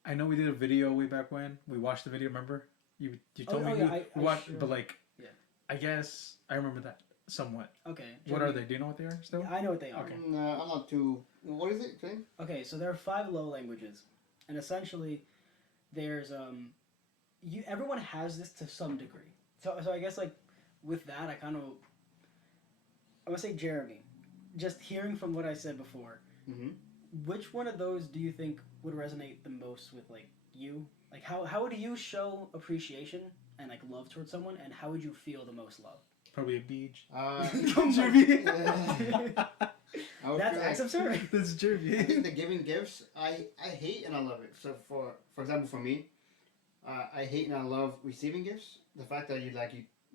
I know we did a video way back when. We watched the video, remember? You told me we watched, sure. but like, Yeah. I guess I remember that somewhat. Okay. What are they? Do you know what they are still? I know what they are. Okay. I'm not too. What is it, Jane? Okay, so there are 5 love languages, and essentially, there's everyone has this to some degree. So I guess like with that, I gonna say Jeremy. Just hearing from what I said before, which one of those do you think would resonate the most with like you? Like how would you show appreciation and like love towards someone, and how would you feel the most love? Probably a beach. Jeremy. That's acts of service. That's I Jeremy. think the giving gifts, I hate and I love it. So for example, for me, I hate and I love receiving gifts. The fact that you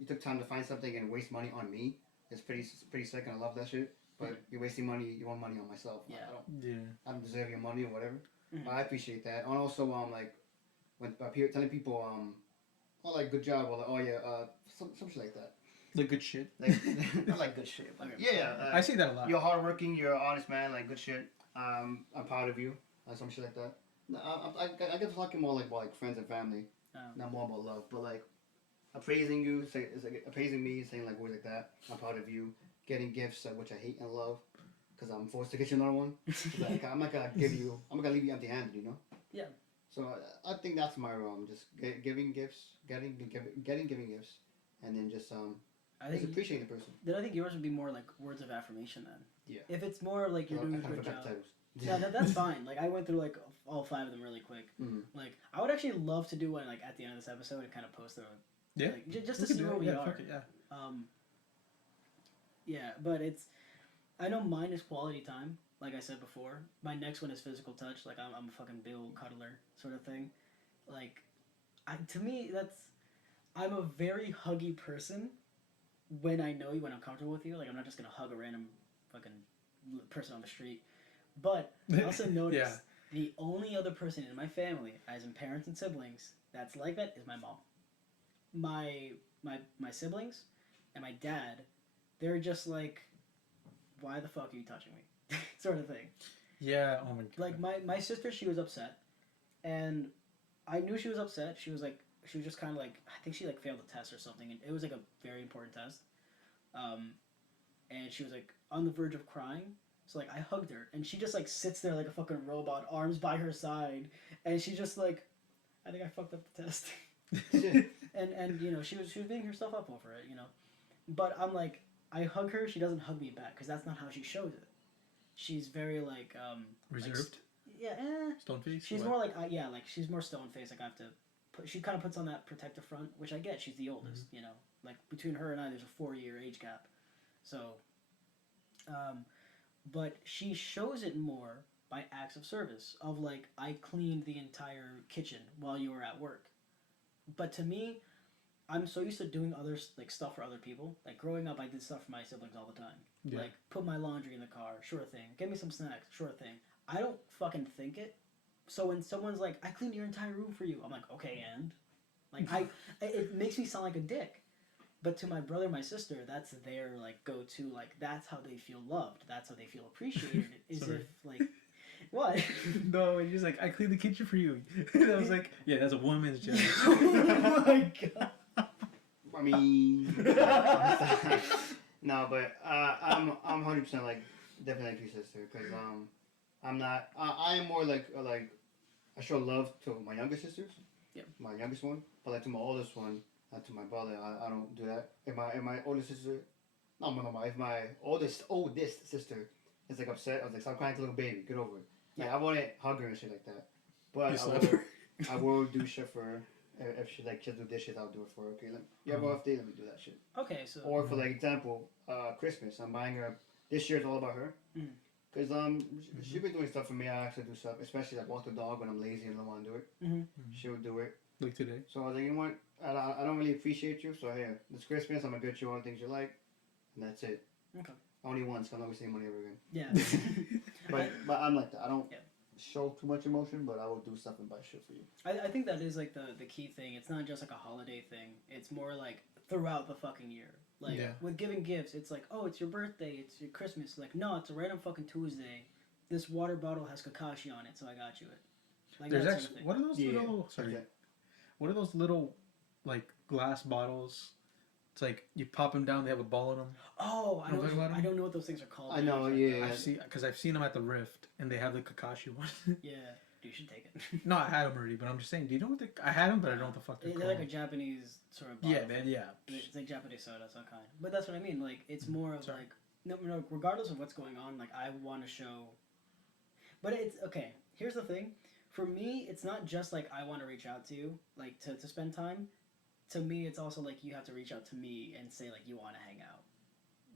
took time to find something and waste money on me is pretty sick, and I love that shit. But you're wasting money. You want money on myself. Yeah. I don't deserve your money or whatever. Mm-hmm. But I appreciate that. And also like when telling people oh like good job or like oh yeah some shit like that. Like good shit. Like I like good shit. But yeah. I see that a lot. You're hardworking. You're an honest man. Like good shit. I'm proud of you. Some shit like that. No, I get talking more like about like friends and family, not more about love. But like appraising you, it's like appraising me, saying like words like that. I'm proud of you. Getting gifts, which I hate and love, because I'm forced to get you another one. Like I'm not gonna leave you empty-handed, you know. Yeah. So I think that's my just giving gifts, giving gifts, and then just just appreciating the person. Then I think yours would be more like words of affirmation then. Yeah. If it's more like you're doing a good job. Yeah, that's fine. Like I went through like all 5 of them really quick. Mm-hmm. Like I would actually love to do one like at the end of this episode and kind of post them. Yeah. Like, just to see where we are. Fuck it, yeah. Yeah, but I know mine is quality time. Like I said before, my next one is physical touch. Like I'm a fucking big old cuddler sort of thing. Like, to me I'm a very huggy person. When I know you, when I'm comfortable with you, like I'm not just gonna hug a random fucking person on the street. But I also noticed the only other person in my family, as in parents and siblings, that's like that is my mom. My siblings and my dad, they're just like, why the fuck are you touching me? Sort of thing. Yeah, oh my god. Like my sister, she was upset. And I knew she was upset. She was just kind of like, I think she like failed a test or something. And it was like a very important test. And she was like on the verge of crying. So like I hugged her and she just like sits there like a fucking robot, arms by her side. And she just like, I think I fucked up the test. and you know, she was beating herself up over it, you know. But I'm like, I hug her, she doesn't hug me back because that's not how she shows it. She's very like reserved. Stone face. She's more like like she's more stone faced. Like I have to she kind of puts on that protective front, which I get. She's the oldest, you know. Like between her and I, there's a 4-year age gap. So, but she shows it more by acts of service. Of like, I cleaned the entire kitchen while you were at work. But to me, I'm so used to doing other like stuff for other people. Like growing up, I did stuff for my siblings all the time. Yeah. Like put my laundry in the car, sure thing. Get me some snacks, sure thing. I don't fucking think it. So when someone's like, I cleaned your entire room for you, I'm like, okay, and like it makes me sound like a dick. But to my brother, my sister, that's their like go-to. Like that's how they feel loved. That's how they feel appreciated. Is if like. What? No, and he's like, I cleaned the kitchen for you. And I was like, yeah, that's a woman's job. Oh my god. I mean, no, but I'm 100% like definitely your sister because I'm not. I am more like I show love to my younger sisters. Yeah. My youngest one, but like to my oldest one, to my brother, I don't do that. If my oldest sister, no, if my oldest sister is like upset, I was like, stop crying like a little baby, get over it. Like I wouldn't hug her and shit like that. But You slap her. I will do shit for her. If she like kids do dishes, I'll do it for her. Okay, you have a rough day, let me do that shit. Okay, so. Or for like example, Christmas, I'm buying her. This year it's all about her. Mm. Cause she's been doing stuff for me. I actually do stuff, especially like walk the dog when I'm lazy and don't want to do it. Mm-hmm. She would do it. Like today. So I was like, you know what? I don't really appreciate you. So here, this Christmas, I'm gonna get you all the things you like, and that's it. Okay. Only once. I'm not wasting money ever again. Yeah. But I'm like that. I don't Yeah. show too much emotion, but I will do stuff and buy shit for you. I think that is like the key thing. It's not just like a holiday thing. It's more like throughout the fucking year. Like Yeah. with giving gifts, it's like, oh, it's your birthday, it's your Christmas. Like, no, it's a random fucking Tuesday. This water bottle has Kakashi on it, so I got you it. Like There's that actually sort of thing. what are those Yeah. little? Sorry. Okay. What are those little like glass bottles? It's like you pop them down. They have a ball in them. Oh, You know what I'm talking about? I don't know what those things are called. I know. Yeah. I've seen them at the Rift, and they have the Kakashi one. Yeah, you should take it. No, I had them already, but I'm just saying. Do you know what I had them, but I don't know what the fuck they're They're called. like a Japanese sort of bottle. Yeah, man. Yeah. It's like Japanese soda, some kind. But that's what I mean. Like, it's more of Sorry. like, no, regardless of what's going on, like, I want to show. But it's, okay, here's the thing. For me, it's not just like I want to reach out to you, like, to spend time. To me, it's also like you have to reach out to me and say, like, you want to hang out.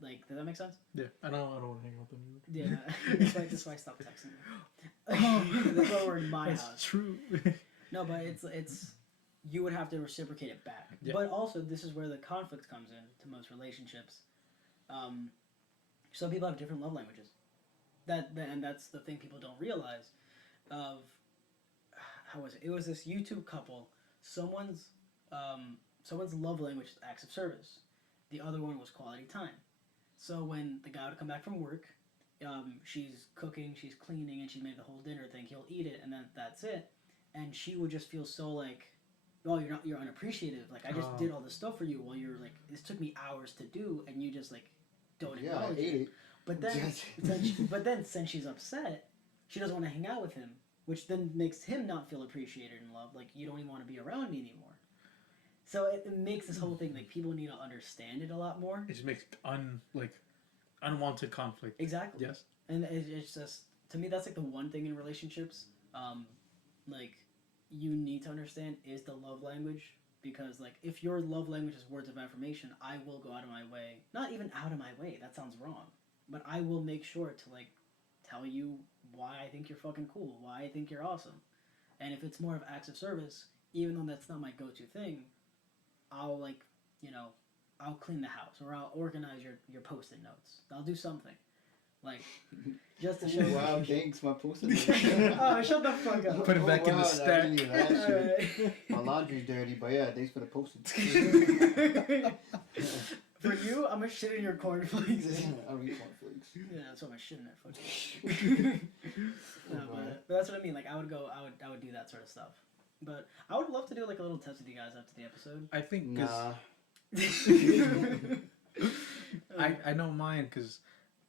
Like, does that make sense? Yeah. I don't want to hang out with them Yeah. That's why I stopped texting you. That's why we're in my That's house. true. No, but it's you would have to reciprocate it back. Yeah. But also, this is where the conflict comes in to most relationships. Some people have different love languages. And that's the thing people don't realize. Of how was it? It was this YouTube couple. Someone's love language is acts of service. The other one was quality time. So when the guy would come back from work, she's cooking, she's cleaning, and she made the whole dinner thing. He'll eat it, and then that's it. And she would just feel so like, oh, you're unappreciative. Like, I just did all this stuff for you while you're like, this took me hours to do, and you just like don't acknowledge it. But then since she's upset, she doesn't want to hang out with him, which then makes him not feel appreciated and loved. Like, you don't even want to be around me anymore. So it makes this whole thing like people need to understand it a lot more. It just makes unwanted conflict. Exactly. Yes. And it's just, to me, that's like the one thing in relationships, like, you need to understand is the love language. Because, like, if your love language is words of affirmation, I will go out of my way. Not even out of my way, that sounds wrong. But I will make sure to, like, tell you why I think you're fucking cool, why I think you're awesome. And if it's more of acts of service, even though that's not my go-to thing, I'll, like, I'll clean the house, or I'll organize your Post-it notes. I'll do something. Like, just to show Wow, thanks, my Post-it notes. Oh, shut the fuck up. Put it back in the stack. Alright. My laundry's dirty, but yeah, thanks for the Post-it. For you, I'm gonna shit in your cornflakes. I'll eat cornflakes. Yeah, that's what I'm shitting at. Fuck. No, but that's what I mean. Like, I would do that sort of stuff. But I would love to do like a little test with you guys after the episode. I think Nah. I know mine because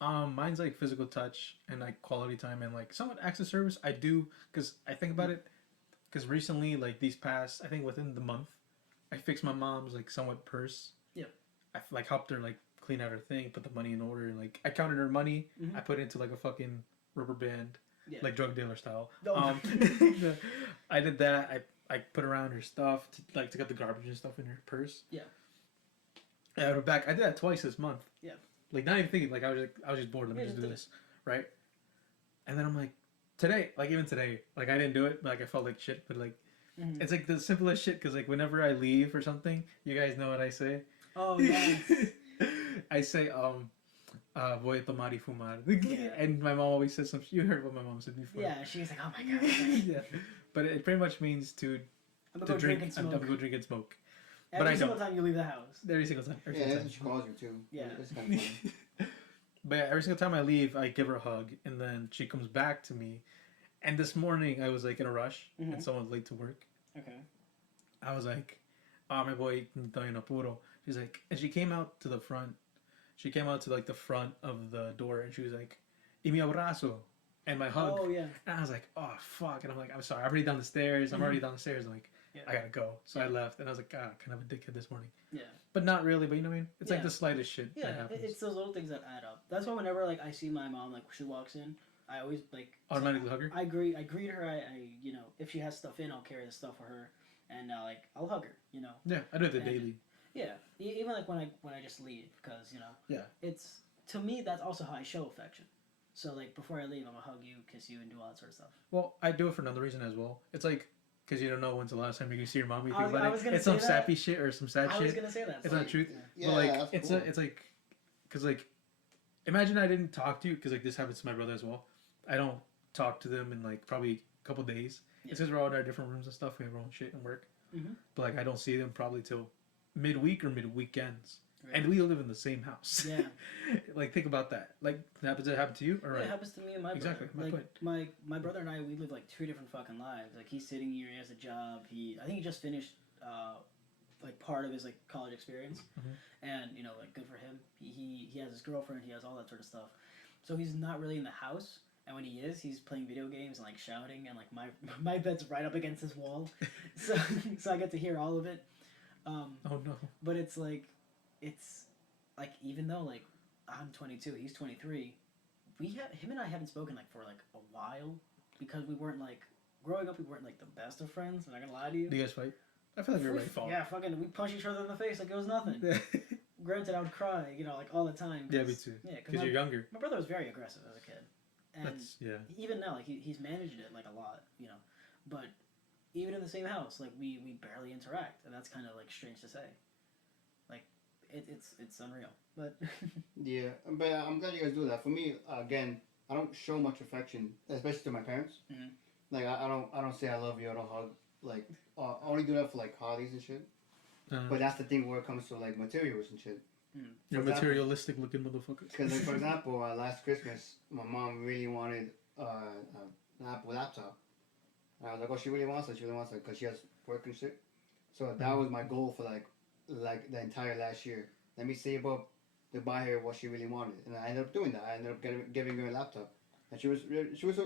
mine's like physical touch and like quality time and like somewhat acts of service. I do because I think about it because recently, like these past, I think within the month, I fixed my mom's like somewhat purse. Yeah. I like helped her like clean out her thing, put the money in order, and like I counted her money. Mm-hmm. I put it into like a fucking rubber band, Yeah. like drug dealer style. Oh. I did that. I put around her stuff to get the garbage and stuff in her purse. Yeah. And I went back. I did that twice this month. Yeah. Like not even thinking. Like I was just bored. Let me just do this, right? And then I'm like, even today, like I didn't do it. But, like I felt like shit. But like, Mm-hmm. it's like the simplest shit. Because like whenever I leave or something, you guys know what I say. Oh yes. I say voy a tomar y fumar. Yeah. And my mom always says some. You heard what my mom said before. Yeah, she's like, oh my god. Yeah. But it pretty much means to I'm gonna go drink and I'm smoke. gonna go drink and smoke. Every but I single don't. time you leave the house. Every single time. Every Yeah, single that's time. what she calls you too. Yeah. That's kind of funny. But yeah, every single time I leave, I give her a hug, and then she comes back to me. And this morning, I was like in a rush, and someone's late to work. Okay. I was like, "Ah, my boy, estoy en apuro." She's like, and she came out to the front. She came out to like the front of the door, and she was like, "Y mi abrazo," and my hug. Oh yeah. And I was like, "Oh fuck!" And I'm like, "I'm sorry, I'm already down the stairs. I'm already down the stairs." I'm like, Yeah. I gotta go. So I left, and I was like, "God, kind of a dickhead this morning." Yeah. But not really. But you know what I mean? It's like Yeah. the slightest shit that Yeah, happens. it's those little things that add up. That's why whenever like I see my mom, like she walks in, I always like Automatically hug her? I greet her. I you know, if she has stuff in, I'll carry the stuff for her, and like I'll hug her. You know. Yeah, I do it And- daily. Yeah, even like when I just leave, because you know. Yeah. It's to me that's also how I show affection. So like before I leave, I'm gonna hug you, kiss you, and do all that sort of stuff. Well, I do it for another reason as well. It's like, because you don't know when's the last time you're going to see your mom. You I think was- I about was it. gonna It's some say that. sappy shit or some sad I was shit. gonna say that. It's so, not truth. yeah. Yeah, But like, that's it's cool. it's like, because like, imagine I didn't talk to you, because like this happens to my brother as well. I don't talk to them in like probably a couple days. Yeah. It's because we're all in our different rooms and stuff. We have our own shit and work. Mhm. But like, I don't see them probably till midweek or mid-weekends. Right. And we live in the same house. Yeah. Like, think about that. Like, does it happen to you? Or Yeah, right? it happens to me and my Exactly, brother. my Like my brother and I, we live like two different fucking lives. Like he's sitting here, he has a job. I think he just finished like part of his like college experience, and you know like good for him. He has his girlfriend. He has all that sort of stuff. So he's not really in the house. And when he is, he's playing video games and like shouting, and like my bed's right up against his wall, so I get to hear all of it. Oh no. But it's like even though like I'm 22, he's 23, him and I haven't spoken like for like a while because we weren't like growing up. We weren't like the best of friends. I'm not gonna lie to you. Do you guys fight? I feel like everybody fought. Yeah, fucking, we punch each other in the face like it was nothing. Yeah. Granted, I would cry, you know, like all the time. Yeah, me too. Yeah, Because you're younger. my brother was very aggressive as a kid, and That's, yeah. even now, like he's managed it like a lot, you know. But even in the same house, like we barely interact, and that's kind of like strange to say. Like it's unreal, but Yeah, but I'm glad you guys do that. For me, again, I don't show much affection, especially to my parents. Mhm. Like I don't say I love you. I don't hug. Like I only do that for like holidays and shit. But that's the thing where it comes to like materials and shit. You're a materialistic looking motherfucker. Because like for example, last Christmas, my mom really wanted an Apple laptop. And I was like, oh, she really wants it. She really wants it because she has work and shit. So that was my goal for like the entire last year. Let me save up to buy her what she really wanted, and I ended up doing that. I ended up giving her a laptop, and she was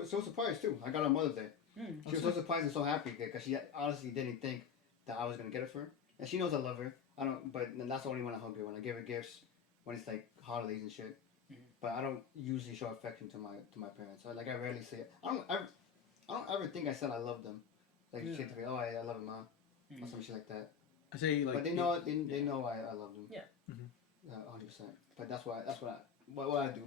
so surprised too. I got her Mother's Day. She was so surprised and so happy because she honestly didn't think that I was gonna get it for her, and she knows I love her. I don't, but that's only when I hug her, when I give her gifts, when it's like holidays and shit. But I don't usually show affection to my parents. I rarely say it. I don't ever think I said I love them. Like shit to me, oh I love him, mom, or some shit like that. I say like. But they know they know I love them. Yeah. 100%. But that's what I do.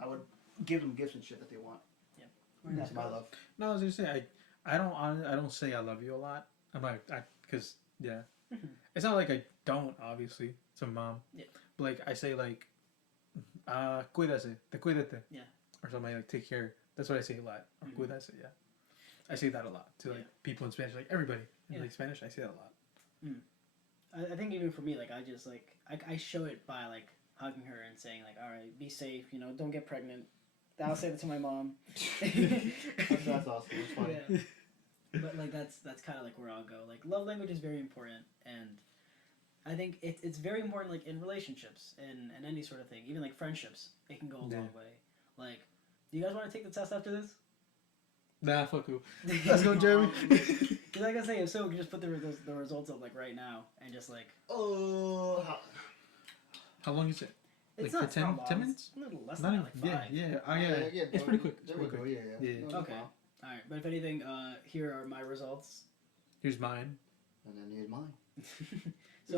I would give them gifts and shit that they want. Yeah. That's my love. No, I was just saying I don't say I love you a lot. I'm like because yeah, it's not like I don't obviously. It's a mom. Yeah. But like I say like, cuídase, te cuídate. Yeah. Or something like take care. That's what I say a lot. Cuídase, yeah. I say that a lot to like people in Spanish, like everybody in like Spanish. I say that a lot. I think even for me, like I just like I show it by like hugging her and saying like, all right, be safe, you know, don't get pregnant. I'll say that to my mom. That's awesome. It's funny. Yeah. But like that's kind of like where I'll go. Like love language is very important, and I think it's very important like in relationships and any sort of thing, even like friendships. It can go a long way. Like, do you guys want to take the test after this? Nah, fuck you. Let's go, Jeremy. Because like I say, if so, we can just put the results up like right now and just like. Oh. How long is it? It's like not for 10 long. minutes? It's a little less Not than even, that, like 5. yeah. Oh yeah. It's pretty quick. It's There pretty we quick. go. Yeah. Yeah. No, Okay. All right, but if anything, here are my results. Here's mine. And then here's mine. So,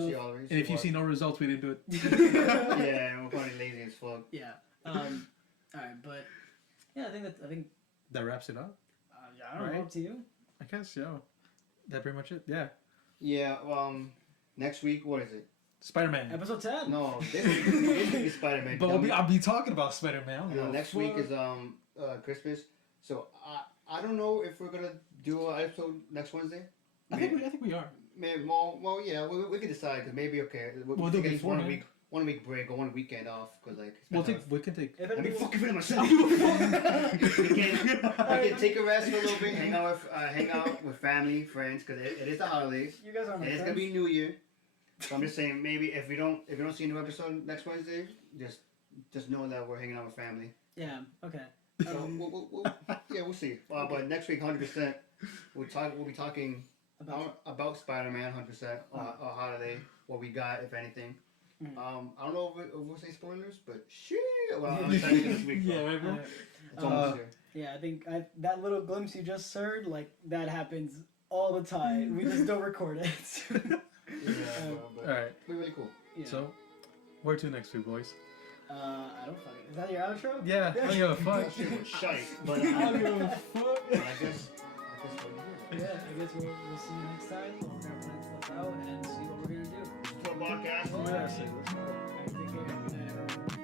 And if you see no results, we didn't do it. Yeah, we're probably lazy as fuck. yeah. All right, but yeah, I think That wraps it up. I don't know, up to you. I guess, yeah. That pretty much it. Yeah. Yeah. Next week, what is it? Spider-Man. Episode 10. No, this week is Spider-Man. But I'll be talking about Spider-Man. Next week is Christmas. So I don't know if we're gonna do an episode next Wednesday. I think we are. Maybe, well, yeah, we could decide because maybe We'll do take before, man. one week break or 1 weekend off because like We can take. If I mean, anything, fucking feeling myself. we can take a rest for a little bit, hang out with family, friends because it is the holidays. you guys are my And it's friends. gonna be New Year. So I'm just saying maybe if we don't see a new episode next Wednesday, just know that we're hanging out with family. Yeah. Okay. So we'll see. But next week, 100%, we'll be talking about Spider-Man, 100%, our holiday, what we got, if anything. I don't know if we'll say spoilers, but shit. Well, I'm excited this week. Yeah, right, bro. It's almost here. Yeah, I think that little glimpse you just heard, like, that happens all the time. We just don't record it. But All right. really cool. Yeah. So, where to next week, boys? I don't fucking. Is that your outro? Yeah, I don't give a fuck. That shit was shite, but I don't give a fuck. I guess we'll Yeah, I guess we'll see you next time. We're gonna plan stuff out and see what we're gonna do. podcast. Yeah, sick. Let's go. I think good night, everyone.